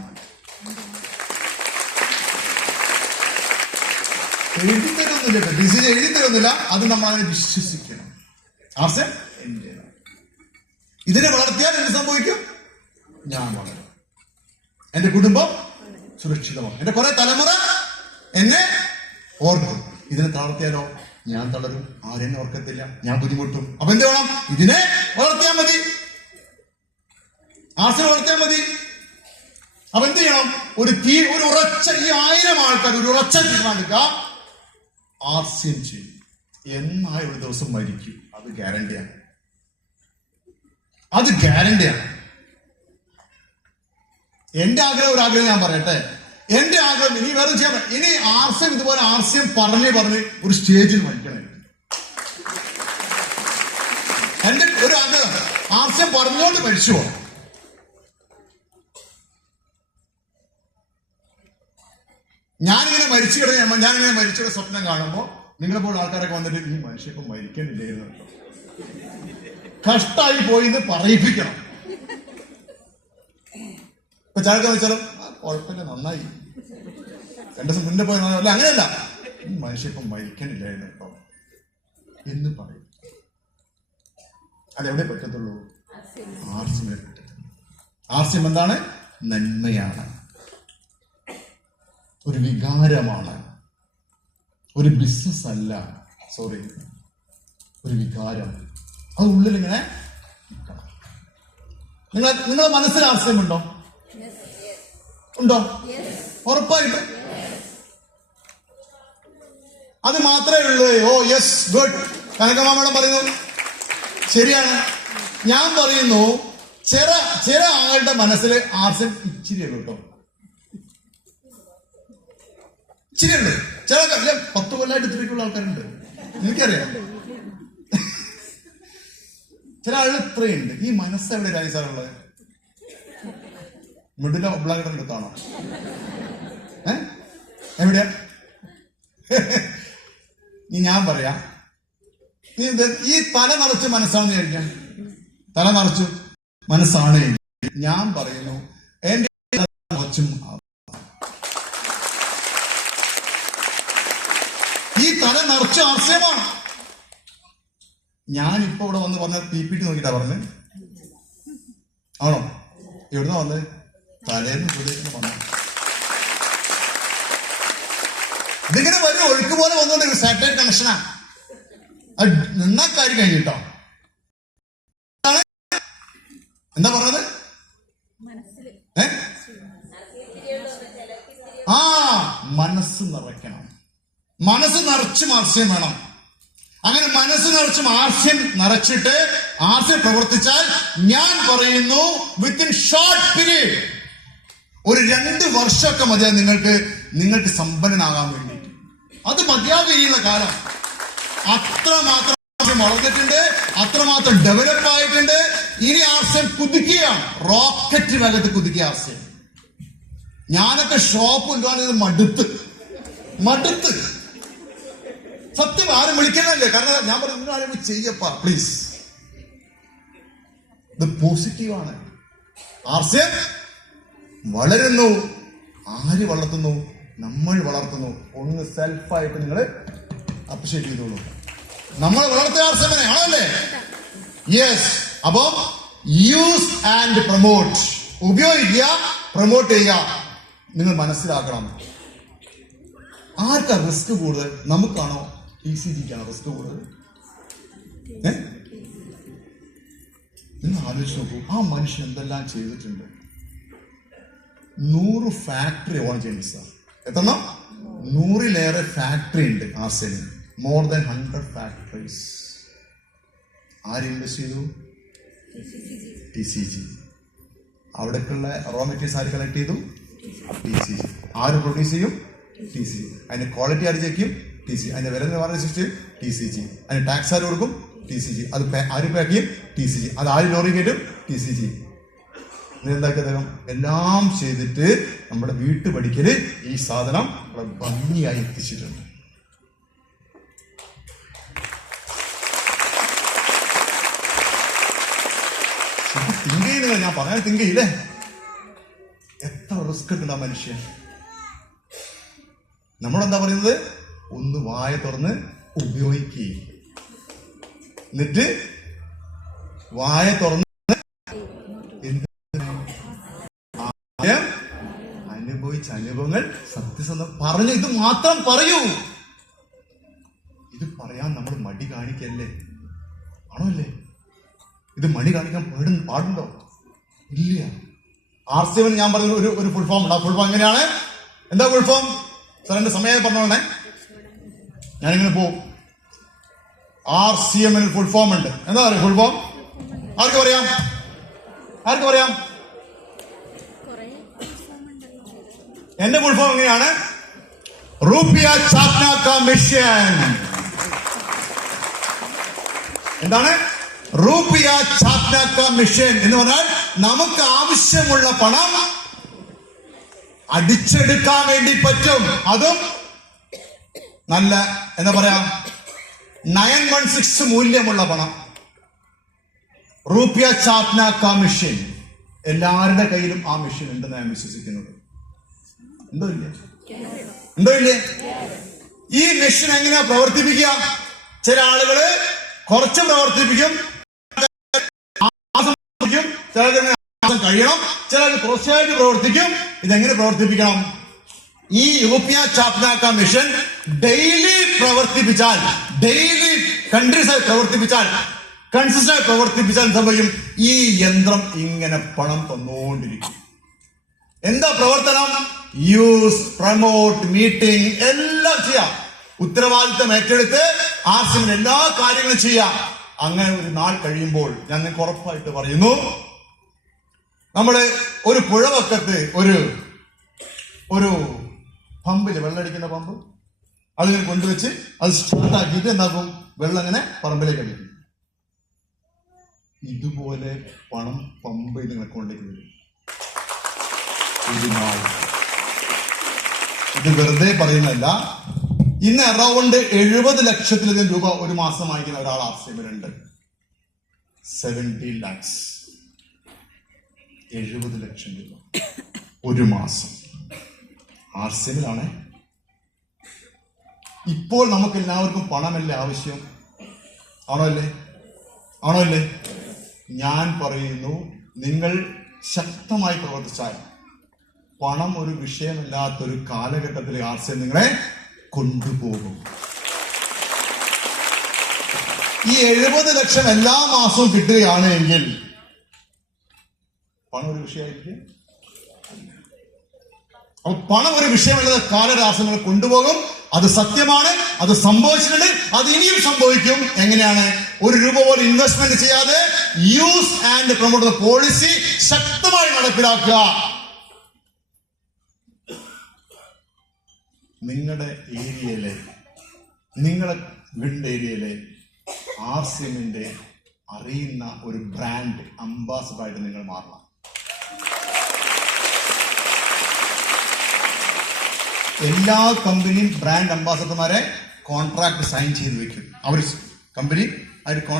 എഴുതി തരുന്നില്ല, ഡിസിഷൻ എഴുതി തരുന്നില്ല. അത് നമ്മൾ അതിനെ വിശ്വസിക്കണം. RCM എന്റേതാണ്. ഇതിനെ വളർത്തിയാൽ എന്ത് സംഭവിക്കും? ഞാൻ വളരും, എന്റെ കുടുംബം സുരക്ഷിതമാണ്, എന്റെ കുറെ തലമുറ എന്നെ ഓർക്കും. ഇതിനെ തളർത്തിയാലോ ഞാൻ തളരും, ആരെന്നെ ഓർക്കത്തില്ല, ഞാൻ ബുദ്ധിമുട്ടും. അപ്പൊ എന്ത് വേണം? ഇതിനെ വളർത്തിയാൽ മതി, ആർസിനെ വളർത്തിയാൽ മതി. അപ്പൊ എന്ത് ചെയ്യണം? ഒരു ഉറച്ച, ഈ 1000 ആൾക്കാർ ഒരു ഉറച്ച തീരുമാനിക്കുക, ആർസ്യം ചെയ്യും. എന്നാ ഒരു ദിവസം മരിക്കും, അത് ഗ്യാരണ്ടിയാണ്, അത് ഗ്യാരണ്ടിയാണ്. എന്റെ ആഗ്രഹം, ഒരു ആഗ്രഹം ഞാൻ പറയട്ടെ. എന്റെ ആഗ്രഹം ഇനി വേറെ ചെയ്യാൻ, ഇനി ആർസ്യം ഇതുപോലെ ആർസ്യം പറഞ്ഞ് ഒരു സ്റ്റേജിൽ മരിക്കണം. എന്റെ ഒരു ആഗ്രഹം, ആർസ്യം പറഞ്ഞുകൊണ്ട് മരിച്ചു പോകാം. ഞാനിങ്ങനെ മരിച്ചു കിടന്ന്, ഞാനിങ്ങനെ മരിച്ചൊരു സ്വപ്നം കാണുമ്പോൾ നിങ്ങളെപ്പോൾ ആൾക്കാരൊക്കെ വന്നിട്ട് ഈ മനുഷ്യ ഇപ്പം മരിക്കേണ്ടില്ലായിരുന്നു, കഷ്ടായി പോയി എന്ന് പറയിപ്പിക്കണം. ഇപ്പൊ ചാഴക്കാൻ വെച്ചാലും കുഴപ്പമില്ല, നന്നായി, 2 ദിവസം മുന്നേ പോയി, അല്ല അങ്ങനെയല്ല, ഈ മനുഷ്യ ഇപ്പം മരിക്കണില്ലായിരുന്നു കേട്ടോ എന്ന് പറയും. അതെവിടെ പറ്റത്തുള്ളൂ? ആർസ്യമേ പറ്റത്തുള്ളൂ. ആർസ്യം എന്താണ്? നന്മയാണ്, ഒരു വികാരമാണ്, ഒരു ബിസിനസ് അല്ല, സോറി, ഒരു വികാരം. അത് ഉള്ളിലിങ്ങനെ നിൽക്കണം. നിങ്ങളെ മനസ്സിൽ ആർസ്യമുണ്ടോ? ഉണ്ടോ? ഉറപ്പായിട്ടും. അത് മാത്രമേ ഉള്ളൂ. ഓ യെസ്, ഗുഡ്. കനകമാമളം പറയുന്നു ശരിയാണ്. ഞാൻ പറയുന്നു ചില ആളുടെ മനസ്സിൽ ആർസ്യം ഇച്ചിരിയുള്ളൂ കേട്ടോ, ഇച്ചിരിയുണ്ട്. ചില 10 കൊല്ലമായിട്ട് ഇത്രയ്ക്കുള്ള ആൾക്കാരുണ്ട്, എനിക്കറിയാം. ചില ആളുകൾ ഇത്രയുണ്ട്. ഈ മനസ്സ് എവിടെ രാജസാറുള്ളത്? മിഡിലെ ഒബ്ലാഗിന്റെ അടുത്താണോ? എവിടെയാ? ഞാൻ പറയാം, ഈ തല നിറച്ച് മനസ്സാണെന്ന് വിചാരിക്കാം, തല നിറച്ചു മനസ്സാണ്. ഞാൻ പറയുന്നു എന്റെ നിറച്ചും ഈ തല നിറച്ച് ആർസ്യമാണ്. ഞാനിപ്പോ ഇവിടെ വന്ന് പറഞ്ഞ PPT നോക്കിട്ടാ പറഞ്ഞത് ആണോ? എവിടുന്ന വന്നത്? തലേന്ന് ഹൃദയത്തിന് വന്നു. ഇതിങ്ങനെ വരും, ഒഴുക്ക് പോലെ വന്നുകൊണ്ട് ഒരു സാറ്റലൈറ്റ് കണക്ഷനാ. അത് നിന്നാ കാര്യം കഴിഞ്ഞിട്ടോ. എന്താ പറഞ്ഞത്? മനസ്സ് നിറയ്ക്കണം. മനസ്സ് നിറച്ചും ആർസ്യം വേണം. അങ്ങനെ മനസ്സ് നിറച്ചും ആർസ്യം നിറച്ചിട്ട് ആർസ്യം പ്രവർത്തിച്ചാൽ ഞാൻ പറയുന്നു വിത്തിൻ ഷോർട്ട് പീരീഡ്, ഒരു 2 വർഷമൊക്കെ മതിയാകും നിങ്ങൾക്ക് സമ്പന്നനാകാൻ വേണ്ടി. അത് മതിയാകുകയുള്ള കാലം. അത്രമാത്രം വളർന്നിട്ടുണ്ട്, അത്രമാത്രം ഡെവലപ്പ് ആയിട്ടുണ്ട്. ഇനി ആർസ്യം കുതിക്കുകയാണ്, റോക്കറ്റ് വേഗത്ത് കുതിക്കുക ആർസ്യം. ഞാനൊക്കെ ഷോപ്പ് ഉദ്ഘാടനം മടുത്ത് സത്യം, ആരും വിളിക്കുന്നല്ലേ. കാരണം ഞാൻ പറഞ്ഞു ആരും ചെയ്യപ്പാ പ്ലീസ്. ഇത് പോസിറ്റീവാണ്. ആർസ്യം വളരുന്നു. ആര് വളർത്തുന്നു? നമ്മൾ വളർത്തുന്നു. ഒന്ന് സെൽഫായിട്ട് നിങ്ങൾ അപ്രിഷിയേറ്റ് ചെയ്തോളൂ. നമ്മൾ വളർത്തിയ ആർസ്യമനെ ആണല്ലേ? യെസ്. അപ്പോ യൂസ് ആൻഡ് പ്രൊമോട്ട്, ഉപയോഗിക്കുക, പ്രൊമോട്ട് ചെയ്യുക. നിങ്ങൾ മനസ്സിലാക്കണം, ആർക്കാ റിസ്ക് കൂടുതൽ? നമുക്കാണോ TCGക്കാണോ റിസ്ക് കൂടുതൽ? നിങ്ങൾ ആലോചിച്ച് നോക്കൂ, ആ മനുഷ്യൻ എന്തെല്ലാം ചെയ്തിട്ടുണ്ട്. 100 ഫാക്ടറി ഓൺ ചെയ്യുന്നുണ്ട് സാർ. എത്രണ്ണം? 100-ലേറെ ഫാക്ടറി ഉണ്ട് ആർസ്യന്. More than 100 factories. ആര് ഇൻവെസ്റ്റ് ചെയ്തു? TCG. അവിടേക്കുള്ള റോ മെറ്റീരിയൽസ് ആര് കളക്ട് ചെയ്തു? TCG. ആര് പ്രൊഡ്യൂസ് ചെയ്യും? TCG. അതിന്റെ ക്വാളിറ്റി ആര് ചെക്ക് ചെയ്യും? TCG. അതിന്റെ വില നിലവാരം സൃഷ്ടിച്ച് TCG. അതിന് ടാക്സ് ആര് കൊടുക്കും? TCG. അത് ആര് പാക്ക് ചെയ്യും? TCG. അത് ആര് ലോറി കയറ്റും? TCG. എന്താക്കി അദ്ദേഹം എല്ലാം ചെയ്തിട്ട് നമ്മുടെ വീട്ടുപടിക്കല് ഈ സാധനം ഭംഗിയായി എത്തിച്ചിട്ടുണ്ട്. തിങ്ക് ചെയ്യുന്നില്ല, ഞാൻ പറയാൻ തിങ്ക് ചെയ്യില്ലേ? എത്ര റിസ്ക് ഉണ്ട് ആ മനുഷ്യൻ. നമ്മളെന്താ പറയുന്നത്? ഒന്ന് വായ തുറന്ന് ഉപയോഗിക്കുക, എന്നിട്ട് വായ തുറന്ന് അനുഭവിച്ച അനുഭവങ്ങൾ സത്യസന്ധം പറഞ്ഞ് ഇത് മാത്രം പറയൂ. ഇത് പറയാൻ അല്ലേ? ആണോ അല്ലേ? ഇത് മണി കാണിക്കാൻ പാടുണ്ടോ? ഇല്ല. RCM ഞാൻ പറഞ്ഞ ഒരു ഫുൾ ഫോം ഉണ്ട്. ആ ഫുൾ ഫോം എങ്ങനെയാണ്? എന്താ ഫുൾ ഫോം? സാർ എന്റെ സമയം പറഞ്ഞോളണേ, ഞാനിങ്ങനെ പോവും. RCM ഫുൾ ഫോം ഉണ്ട്. എന്താ പറയുക ഫുൾ ഫോം? ആർക്ക് പറയാം? ആർക്ക് പറയാം? എന്റെ ഫുൾ ഫോം എങ്ങനെയാണ്? റുപ്പിയ ഛാപ്ന കാ മിഷൻ. എന്താണ് റുപ്പിയ ഛാപ്ന കാ മിഷൻ എന്ന് പറഞ്ഞാൽ നമുക്ക് ആവശ്യമുള്ള പണം അടിച്ചെടുക്കാൻ വേണ്ടി പറ്റും. അതും നല്ല എന്താ പറയാ 916 മൂല്യമുള്ള പണം. റുപ്പിയ ഛാപ്ന കാ മിഷൻ. എല്ലാവരുടെ കയ്യിലും ആ മിഷൻ ഉണ്ടെന്ന് ഞാൻ വിശ്വസിക്കുന്നത്. ഉണ്ടോ ഇല്ലേ? ഈ മെഷീൻ എങ്ങനെയാ പ്രവർത്തിപ്പിക്കുക? ചില ആളുകള് കുറച്ച് പ്രവർത്തിപ്പിക്കും, ചിലർക്ക് കഴിയണം, ചിലർക്ക് കുറച്ചായിട്ട് പ്രവർത്തിക്കും. ഇതെങ്ങനെ പ്രവർത്തിപ്പിക്കണം? ഈ റുപ്പിയ ഛാപ്ന കാ മിഷൻ ഡെയിലി പ്രവർത്തിപ്പിച്ചാൽ, ഡെയിലി കണ്ടിന്യൂസ് പ്രവർത്തിപ്പിച്ചാൽ, കൺസിസ്റ്റന്റ് പ്രവർത്തിപ്പിച്ചാൽ സംഭവിക്കും, ഈ യന്ത്രം ഇങ്ങനെ പണം തന്നുകൊണ്ടിരിക്കും. എന്താ പ്രവർത്തനം? യൂസ്, പ്രമോട്ട്, മീറ്റിംഗ് എല്ലാം ചെയ്യാം. ഉത്തരവാദിത്തം ഏറ്റെടുത്ത് RCM എല്ലാ കാര്യങ്ങളും ചെയ്യാം. അങ്ങനെ ഒരു നാൾ കഴിയുമ്പോൾ ഞാൻ നിങ്ങൾക്ക് ഉറപ്പായിട്ട് പറയുന്നു, നമ്മള് ഒരു പുഴവക്കത്ത് ഒരു പമ്പില്, വെള്ളമടിക്കുന്ന പമ്പ്, അതിനെ കൊണ്ടുവച്ച് അത് സ്റ്റാർട്ടാക്കിയിട്ട് എന്താക്കും? വെള്ളം അങ്ങനെ പറമ്പിലേക്ക് അടിക്കും. ഇതുപോലെ പണം പമ്പ് ഇതിനെ കൊണ്ടേക്ക് വരും. ഇത് വെറുതെ പറയുന്നതല്ല. ഇന്ന് അറൗണ്ട് 70 ലക്ഷത്തിലധികം രൂപ ഒരു മാസം വാങ്ങിക്കുന്ന ഒരാൾ RCMലുണ്ട്. 70 lakhs. 70 ലക്ഷം രൂപ ഒരു മാസം RCMലാണ്. ഇപ്പോൾ നമുക്ക് എല്ലാവർക്കും പണമല്ലേ ആവശ്യം? ആണോ അല്ലേ? ഞാൻ പറയുന്നു, നിങ്ങൾ ശക്തമായി പ്രവർത്തിച്ചാൽ പണം ഒരു വിഷയമല്ലാത്തൊരു കാലഘട്ടത്തിൽ RCM നിങ്ങളെ കൊണ്ടുപോകും. ഈ 70 ലക്ഷം എല്ലാ മാസവും കിട്ടുകയാണ് എങ്കിൽ പണം ഒരു വിഷയമായിരിക്കും. അപ്പൊ പണം ഒരു വിഷയമല്ലാതെ RCM നിങ്ങളെ കൊണ്ടുപോകും. അത് സത്യമാണ്, അത് സംഭവിച്ചിട്ടുണ്ട്, അത് ഇനിയും സംഭവിക്കും. എങ്ങനെയാണ്? ഒരു രൂപ പോലും ഇൻവെസ്റ്റ്മെന്റ് ചെയ്യാതെ യൂസ് ആൻഡ് പ്രൊമോട്ട് പോളിസി ശക്തമായി നടപ്പിലാക്കുക. നിങ്ങളുടെ ഏരിയയിലെ, നിങ്ങളുടെ വീടിന്റെ ഏരിയയിലെ RCMന്റെ അറിയുന്ന ഒരു ബ്രാൻഡ് അംബാസഡറായിട്ട് നിങ്ങൾ മാറണം. എല്ലാ കമ്പനിയും ബ്രാൻഡ് അംബാസഡർമാരെ കോൺട്രാക്ട് സൈൻ ചെയ്ത് വെക്കും. അവർ കമ്പനി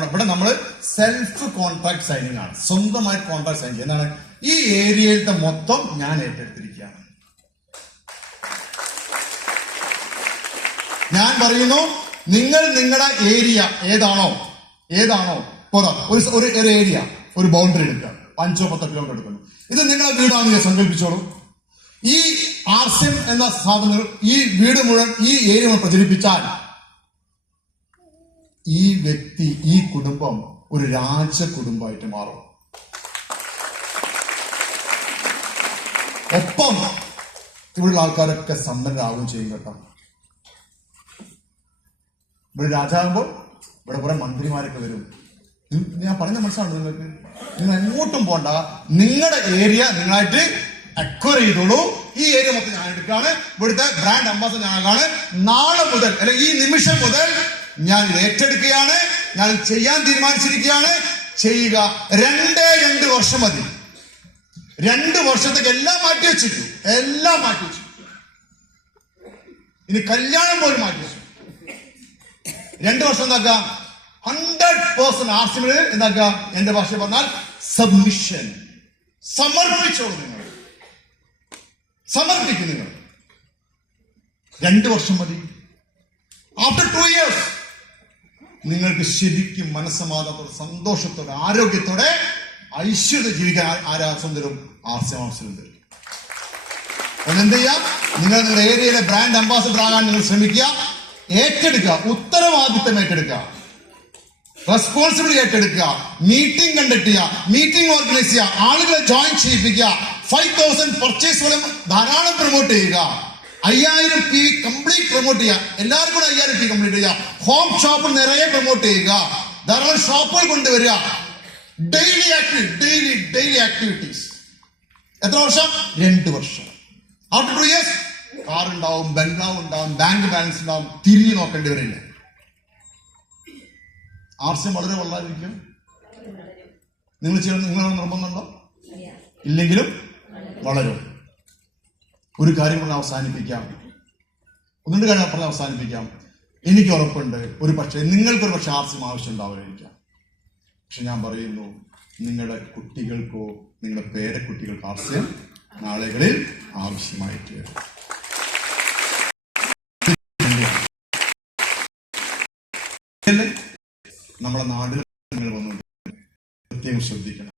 ഇവിടെ നമ്മൾ സെൽഫ് കോൺട്രാക്ട് സൈനിങ് ആണ്. സ്വന്തമായി കോൺട്രാക്ട് സൈൻ ചെയ്യുക. എന്താണ്? ഈ ഏരിയയിലത്തെ മൊത്തം ഞാൻ ഏറ്റെടുത്തിരിക്കുകയാണ്. ഞാൻ പറയുന്നു, നിങ്ങൾ നിങ്ങളുടെ ഏരിയ ഏതാണോ ഒരു ഏരിയ, ഒരു ബൗണ്ടറി എടുക്കുക. 5-10 കിലോമീറ്റർ എടുക്കുന്നു. ഇത് നിങ്ങളുടെ വീടാണെന്ന് സങ്കല്പിച്ചോളൂ. ഈ RCM എന്ന സാധനം ഈ വീട് മുഴുവൻ, ഈ ഏരിയ മുഴുവൻ പ്രചരിപ്പിച്ചാൽ ഈ വ്യക്തി, ഈ കുടുംബം ഒരു രാജ കുടുംബമായിട്ട് മാറും. ഒപ്പം ഇവിടെയുള്ള ആൾക്കാരൊക്കെ സമ്പന്നരാകുകയും ചെയ്യും കേട്ടോ. ഇവിടെ രാജാകുമ്പോൾ ഇവിടെ കുറെ മന്ത്രിമാരൊക്കെ വരും. ഞാൻ പറഞ്ഞ മനസ്സിലാണോ നിങ്ങൾക്ക്? നിങ്ങൾ എങ്ങോട്ടും പോണ്ട, നിങ്ങളുടെ ഏരിയ നിങ്ങളായിട്ട് അക്വയർ ചെയ്തോളൂ. ഈ ഏരിയ മൊത്തം ഞാൻ എടുക്കുകയാണ്, ഇവിടുത്തെ ബ്രാൻഡ് അംബാസഡർ ഞാനാണ്. നാളെ മുതൽ, അല്ലെങ്കിൽ ഈ നിമിഷം മുതൽ ഞാൻ ഏറ്റെടുക്കുകയാണ്. ഞാൻ ചെയ്യാൻ തീരുമാനിച്ചിരിക്കുകയാണ്. ചെയ്യുക. 2 വർഷം മതി. 2 വർഷത്തേക്ക് എല്ലാം മാറ്റി വെച്ചിട്ടു. ഇനി കല്യാണം പോലും മാറ്റി വെച്ചു. 2 വർഷം എന്താക്കുക? 100% RCM എന്താക്കുക? എന്റെ ഭാഷ പറഞ്ഞാൽ സബ്മിഷൻ. സമർപ്പിച്ചോളൂ. സമർപ്പിക്കും നിങ്ങൾ. 2 വർഷം മതി. ആഫ്റ്റർ 2 years നിങ്ങൾക്ക് ശരിക്കും മനസ്സമാധാനത്തോടെ, സന്തോഷത്തോടെ, ആരോഗ്യത്തോടെ, ഐശ്വര്യ ജീവിക്കാൻ ആരാസം തരും? RCM തരും. എന്ത് ചെയ്യാം? നിങ്ങൾ നിങ്ങളുടെ ഏരിയയിലെ ബ്രാൻഡ് അംബാസഡർ ആകാൻ നിങ്ങൾ ശ്രമിക്കുക. ഏറ്റെടുക്കുക. ഉത്തരവാദിത്തം ഏറ്റെടുക്കുക. റെസ്പോൺസിബിലിറ്റി ഏറ്റെടുക്കുക, മീറ്റിംഗ് കണ്ടക്ട് ചെയ്യുക, മീറ്റിംഗ് ഓർഗനൈസ് ചെയ്യുക, ആളുകളെ ജോയിൻ ചെയ്യിപ്പിക്കുക, 5000 പർച്ചേസ് ഫലം ധാരാളം പ്രൊമോട്ട് ചെയ്യുക, 5000 PV കംപ്ലീറ്റ് പ്രൊമോട്ട് ചെയ്യുക, എല്ലാവരും കൂടെ 5000 PV കംപ്ലീറ്റ് ചെയ്യുക, ഹോം ഷോപ്പ് നിറയെ പ്രൊമോട്ട് ചെയ്യുക, ധാരാളം ഷോപ്പുകൾ കൊണ്ടുവരിക, ഡെയിലി ആക്ടിവിറ്റീസ്. എത്ര വർഷം? 2 വർഷം. ആഫ്റ്റർ 2 years കാർ ഉണ്ടാവും, ബംഗ്ലാവ് ഉണ്ടാവും, ബാങ്ക് ബാലൻസ് ഉണ്ടാവും, തിരിഞ്ഞു നോക്കേണ്ടി വരില്ല. ആർസ്യം വളരെ വളരാതിരിക്കും. നിങ്ങൾ നിർബന്ധമുണ്ടോ? ഇല്ലെങ്കിലും വളരും. ഒരു കാര്യം പറഞ്ഞ് അവസാനിപ്പിക്കാം, ഒന്നുകൊണ്ട് കാര്യം പറഞ്ഞ് അവസാനിപ്പിക്കാം. എനിക്ക് ഉറപ്പുണ്ട് നിങ്ങൾക്കൊരു പക്ഷെ ആർസ്യം ആവശ്യം ഉണ്ടാവുമായിരിക്കാം. പക്ഷെ ഞാൻ പറയുന്നു, നിങ്ങളുടെ കുട്ടികൾക്കോ നിങ്ങളുടെ പേരക്കുട്ടികൾക്ക് ആർസ്യം നാളുകളിൽ ആവശ്യമായിട്ട് വരും. നമ്മളെ നാട്ടിൽ നിങ്ങൾ വന്നുകൊണ്ട് പ്രത്യേകം ശ്രദ്ധിക്കണം.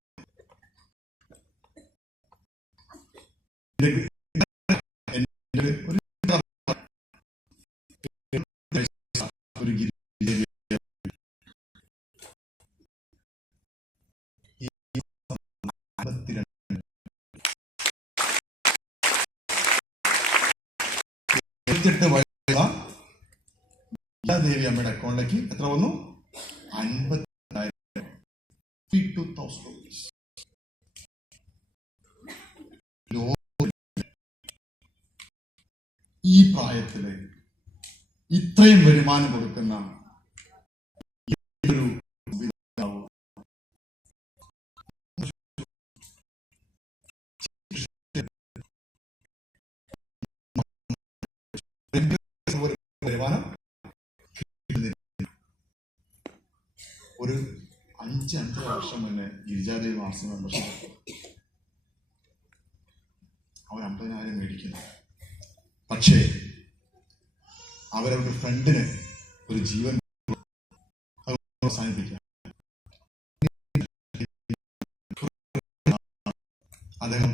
ദേവി അമ്മയുടെ അക്കൗണ്ടിലേക്ക് എത്ര വന്നു? 52,000 rupees. ഈ പ്രായത്തില് ഇത്രയും വരുമാനം കൊടുക്കുന്ന ഒരു വരുമാനം ഒരു 5-5 വർഷം മുന്നേ ഗിരിജാദേവി മാസം മെമ്പർഷിപ്പ് അവർ 50,000 മേടിക്കുന്നു. പക്ഷേ അവരവരുടെ ഫ്രണ്ടിന് ഒരു ജീവൻ അവസാനിപ്പിക്കുക. അദ്ദേഹം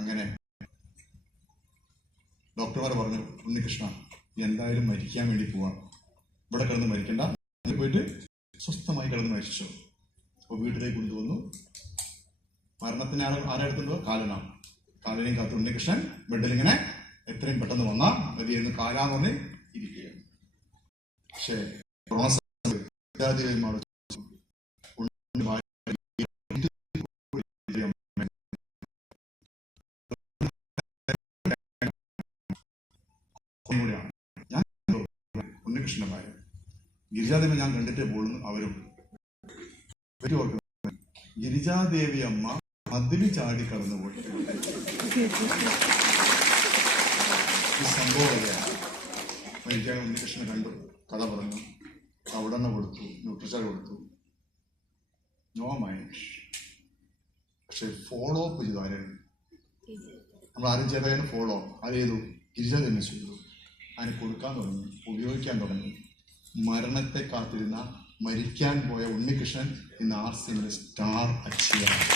അങ്ങനെ ഡോക്ടർമാർ പറഞ്ഞു, ഉണ്ണികൃഷ്ണ എന്തായാലും മരിക്കാൻ വേണ്ടി പോവാം, ഇവിടെ കിടന്ന് മരിക്കണ്ട, പോയിട്ട് സ്വസ്ഥമായി കിടന്ന് മരിച്ചു. അപ്പോൾ വീട്ടിലേക്ക് കൊണ്ടുവന്നു. മരണത്തിന് ആരെടുത്തുണ്ടോ? കാലനെയും കാത്തു ഉണ്ണികൃഷ്ണൻ ബെഡിലിങ്ങനെ എത്രയും പെട്ടെന്ന് വന്നാൽ മതിയെന്ന് കാലാന്ന് പറഞ്ഞ് ഇരിക്കുകയാണ്. പക്ഷേ ഉണ്ണികൃഷ്ണന്റെ ഭാര്യ ഗിരിജാദേവി ഞാൻ കണ്ടിട്ടേ പോകുന്നു. അവരും ഗിരിജാദേവി അമ്മ മതില് ചാടി കടന്നു പോയി. ഈ സംഭവമല്ല. മരിക്കാൻ ഉണ്ണികൃഷ്ണനെ കണ്ടു, കഥ പറഞ്ഞു, അവിടെ നിന്ന് കൊടുത്തു, ന്യൂട്രിച്ചാൽ കൊടുത്തു, നോ മൈൻഡ്. പക്ഷെ ഫോളോ അപ്പ് ചെയ്തു. ആരാണ് നമ്മൾ ആരും ചെയ്തതിന് ഫോളോ അത് ചെയ്തു. ഗിരിജാദേവി ചെയ്തു. അതിന് കൊടുക്കാൻ തുടങ്ങി, ഉപയോഗിക്കാൻ തുടങ്ങി. മരണത്തെ കാത്തിരുന്ന മരിക്കാൻ പോയ ഉണ്ണികൃഷ്ണൻ ഇന്ന് ആർസിഎമ്മിലെ സ്റ്റാർ അച്ചീവറാണ്.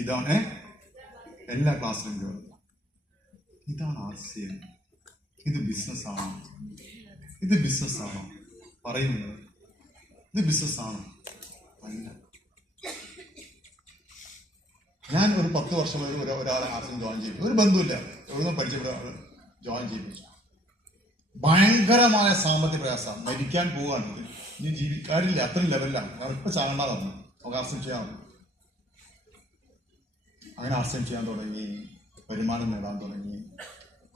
ഇതാണ് എല്ലാ ക്ലാസ്സിലും കയറുന്നത്. ഇതാണ് ആർസിഎം. ഇത് ബിസിനസ്സാണോ? ഇത് ബിസിനസ്സാണോ പറയുന്നത്? ഇത് ബിസിനസ്സാണോ? അല്ല. ഞാൻ ഒരു 10 വർഷം ഒരാളെ ആർസിഎം ജോയിൻ ചെയ്യിപ്പിച്ചു. ഒരു ബന്ധുവില്ല, എവിടുന്ന് പഠിച്ചവിടെ ജോയിൻ ചെയ്യിപ്പിച്ചു. ഭയങ്കരമായ സാമ്പത്തിക പ്രയാസം. മരിക്കാൻ പോവുകയാണ്. ഇനി ജീവിക്കാരില്ല, അത്രയും ലെവലിലാണ്. ഞാൻ ഇപ്പം ചാകണ്ടാന്ന് പറഞ്ഞു. നമുക്ക് ആർസിഎം ചെയ്യാൻ പറഞ്ഞു. അങ്ങനെ ആർസിഎം ചെയ്യാൻ തുടങ്ങി, വരുമാനം നേടാൻ തുടങ്ങി.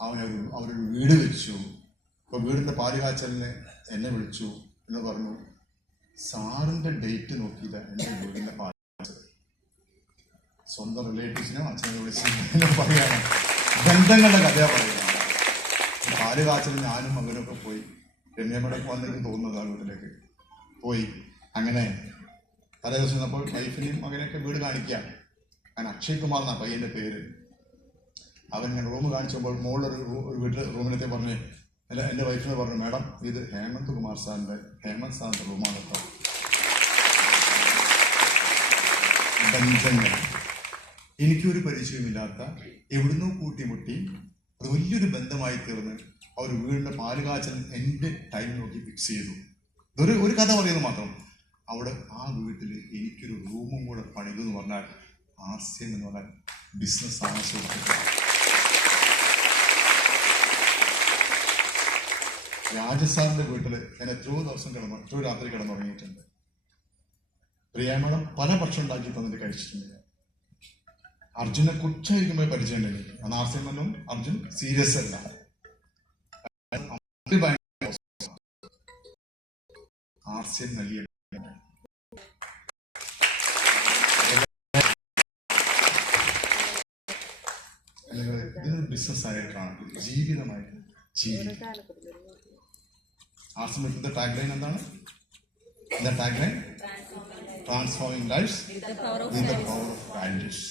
അവരൊരു വീട് വെച്ചു. ഇപ്പോൾ വീടിൻ്റെ പാലുകാച്ചലിന് എന്നെ വിളിച്ചു എന്ന് പറഞ്ഞു. സാറിൻ്റെ ഡേറ്റ് നോക്കിയില്ല എൻ്റെ വീടിൻ്റെ പാലുകാച്ചൽ. സ്വന്തം റിലേറ്റീവ്സിനെയോ അച്ഛനെ വിളിച്ച് പറയുകയാണ്, ബന്ധങ്ങളുടെ കഥയാണ് പറയുകയാണ്. പാലുകാച്ചൽ ഞാനും അവരൊക്കെ പോയി. രമ്യമ്മയുടെ വന്നെങ്കിലും തോന്നുന്നത് ആ വീട്ടിലേക്ക് പോയി. അങ്ങനെ തലേ ദിവസം ചെന്നപ്പോൾ വൈഫിനെയും മകനെയൊക്കെ വീട് കാണിക്കാം. അങ്ങനെ അക്ഷയ് കുമാർ എന്നാണ് പയ്യൻ്റെ പേര്. അവൻ ഇങ്ങനെ റൂം കാണിച്ചപ്പോൾ മുകളിലൊരു വീട്ടിൽ റൂമിലത്തെ പറഞ്ഞ് എൻ്റെ വൈഫിനെ പറഞ്ഞു, മാഡം ഇത് ഹേമന്ത് സാറിൻ്റെ റൂമാണ് കേട്ടോ. ബന്ധങ്ങൾ, എനിക്കൊരു പരിചയമില്ലാത്ത എവിടുന്നോ കൂട്ടിമുട്ടി അത് വലിയൊരു ബന്ധമായി തീർന്ന് അവർ വീടിൻ്റെ പാലുകാച്ചൽ എൻ്റെ ടൈം നോക്കി ഫിക്സ് ചെയ്തു. ഒരു കഥ പറയുന്നത് മാത്രം. അവിടെ ആ വീട്ടിൽ എനിക്കൊരു റൂമും കൂടെ പണിതു എന്ന് പറഞ്ഞാൽ RCM എന്ന് പറഞ്ഞാൽ ബിസിനസ്സാണ്. രാജസാറിന്റെ വീട്ടിൽ ഞാൻ എത്രയോ രാത്രി കിടന്നുറങ്ങിയിട്ടുണ്ട്. പ്രിയാമേളം പല ഭക്ഷണം ഉണ്ടാക്കി തന്നിട്ട് കഴിച്ചിട്ടുണ്ട്. അർജുനെ കൊച്ചായിരിക്കുമ്പോൾ പരിചയം ഉണ്ടെങ്കിൽ അന്ന് RCM അർജുൻ സീരിയസ് അല്ല. RCM നൽകിയ ഇതൊരു ബിസിനസ്സായിട്ടാണ്, ജീവിതമായിട്ട് ജീവിതം. RCM ടാഗ്ലൈൻ എന്താണ്? Tagline transforming lifes with the power of values.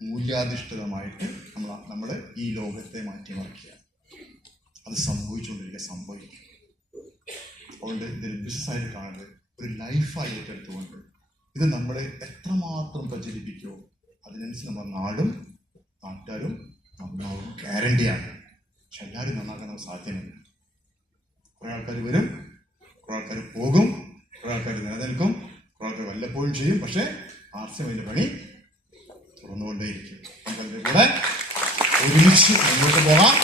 മൂല്യാധിഷ്ഠിതമായിട്ട് നമ്മൾ ഈ ലോകത്തെ മാറ്റിമറിക്കുക. അത് സംഭവിക്കും. അതുകൊണ്ട് ഇതൊരു ബിസിനസ്സായിട്ട് കാണുന്നത് ഒരു ലൈഫായി ഏറ്റെടുത്തുകൊണ്ട് ഇത് നമ്മളെ എത്രമാത്രം പ്രചരിപ്പിക്കുമോ അതിനനുസരിച്ച് നമ്മുടെ നാട്ടുകാരും നന്നാവും, ഗ്യാരണ്ടിയാണ്. പക്ഷെ എല്ലാവരും നന്നാക്കാൻ നമുക്ക് സാധ്യമല്ല. കുറേ ആൾക്കാർ വരും, കുറേ ആൾക്കാർ പോകും, കുറേ ആൾക്കാർ നിലനിൽക്കും, കുറേ ആൾക്കാർ വല്ലപ്പോഴും ചെയ്യും. പക്ഷെ RCM അതിൻ്റെ പണി തുറന്നുകൊണ്ടേയിരിക്കും. നമുക്കതിൻ്റെ കൂടെ ഒരുമിച്ച് മുന്നോട്ട് പോകാം.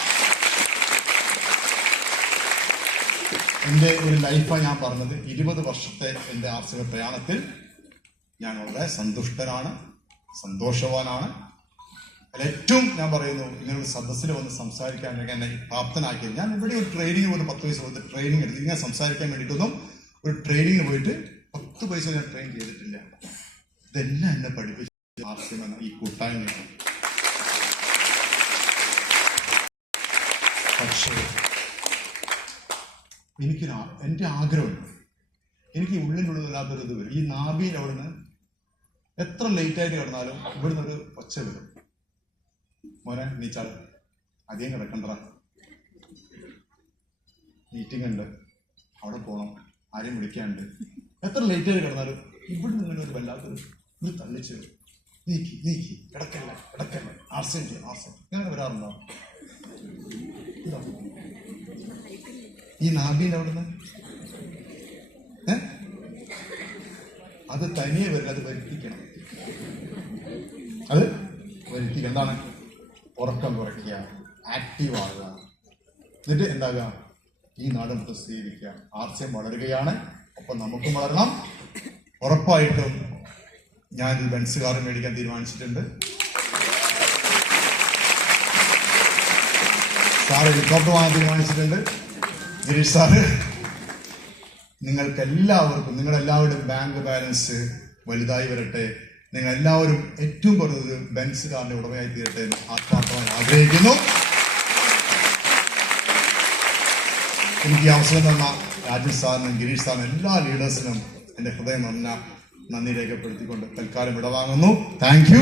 എൻ്റെ ഒരു ലൈഫാണ് ഞാൻ പറഞ്ഞത്. 20 വർഷത്തെ എൻ്റെ RCM പ്രയാണത്തിൽ ഞാൻ വളരെ സന്തുഷ്ടനാണ്, സന്തോഷവാനാണ്. ഏറ്റവും ഞാൻ പറയുന്നു, ഇങ്ങനൊരു സദസ്സിൽ വന്ന് സംസാരിക്കാൻ എന്നെ പ്രാപ്തനാക്കിയത്. ഞാൻ ഇവിടെ ഒരു ട്രെയിനിങ് പോയിട്ട് 10 പൈസ കൊടുത്ത് ട്രെയിനിങ് എടുത്ത് ഇങ്ങനെ സംസാരിക്കാൻ വേണ്ടിയിട്ടൊന്നും ഒരു ട്രെയിനിങ്ങിന് പോയിട്ട് 10 പൈസ ഞാൻ ട്രെയിൻ ചെയ്തിട്ടില്ല. ഇതെല്ലാം എന്നെ പഠിപ്പിച്ച RCM എന്ന ഈ കൂട്ടായ്മയാണ്. പക്ഷേ എൻ്റെ ആഗ്രഹമുണ്ട്, എനിക്ക് ഉള്ളിലുള്ളതില്ലാത്തൊരു ഇത് വരും. ഈ നാഭിയിൽ അവിടുന്ന് എത്ര ലേറ്റായിട്ട് കിടന്നാലും ഇവിടുന്ന് ഒരു ഒച്ച വരും. മോനെ നീച്ചാൽ അധികം കിടക്കണ്ട, മീറ്റിംഗ് ഉണ്ട്, അവിടെ പോകണം, ആരെയും വിളിക്കാനുണ്ട്. എത്ര ലേറ്റായിട്ട് കിടന്നാലും ഇവിടുന്ന് ഇങ്ങനെ ഒരു വല്ലാത്തൊരു തള്ളിച്ച് നീക്കി കിടക്കല്ലേ RCM ഇങ്ങനെ വരാറുണ്ടോ? ഈ നാഭിൻ്റെ അവിടുന്ന് അത് തനിയെ വരില്ല, അത് വരുത്തിക്കണം. എന്താണ്? ഉറക്കം കുറയ്ക്കുക, ആക്റ്റീവ് ആകുക, എന്നിട്ട് എന്താകുക, ഈ നാട് മൊത്തം സേവിക്കുക. RCM വളരുകയാണ്, ഒപ്പം നമുക്കും വളരണം. ഉറപ്പായിട്ടും ഞാനൊരു ബെൻസ് കാർ മേടിക്കാൻ തീരുമാനിച്ചിട്ടുണ്ട്. സാറ് ഹെലികോപ്റ്റർ വാങ്ങാൻ തീരുമാനിച്ചിട്ടുണ്ട്. ഗിരീഷ് സാറ്, നിങ്ങളെല്ലാവരുടെയും ബാങ്ക് ബാലൻസ് വലുതായി വരട്ടെ. നിങ്ങളെല്ലാവരും ഏറ്റവും കുറഞ്ഞത് ബെൻസ് കാറിന്റെ ഉടമയായി തീരട്ടെ എന്ന് ആത്മാർത്ഥമായി ആഗ്രഹിക്കുന്നു. എനിക്ക് ഈ അവസരം തന്ന രാജൻ സാറിനും ഗിരീഷ് സാറിനും എല്ലാ ലീഡേഴ്സിനും എൻ്റെ ഹൃദയം നന്ദി രേഖപ്പെടുത്തിക്കൊണ്ട് തൽക്കാലം വിടവാങ്ങുന്നു. Thank you.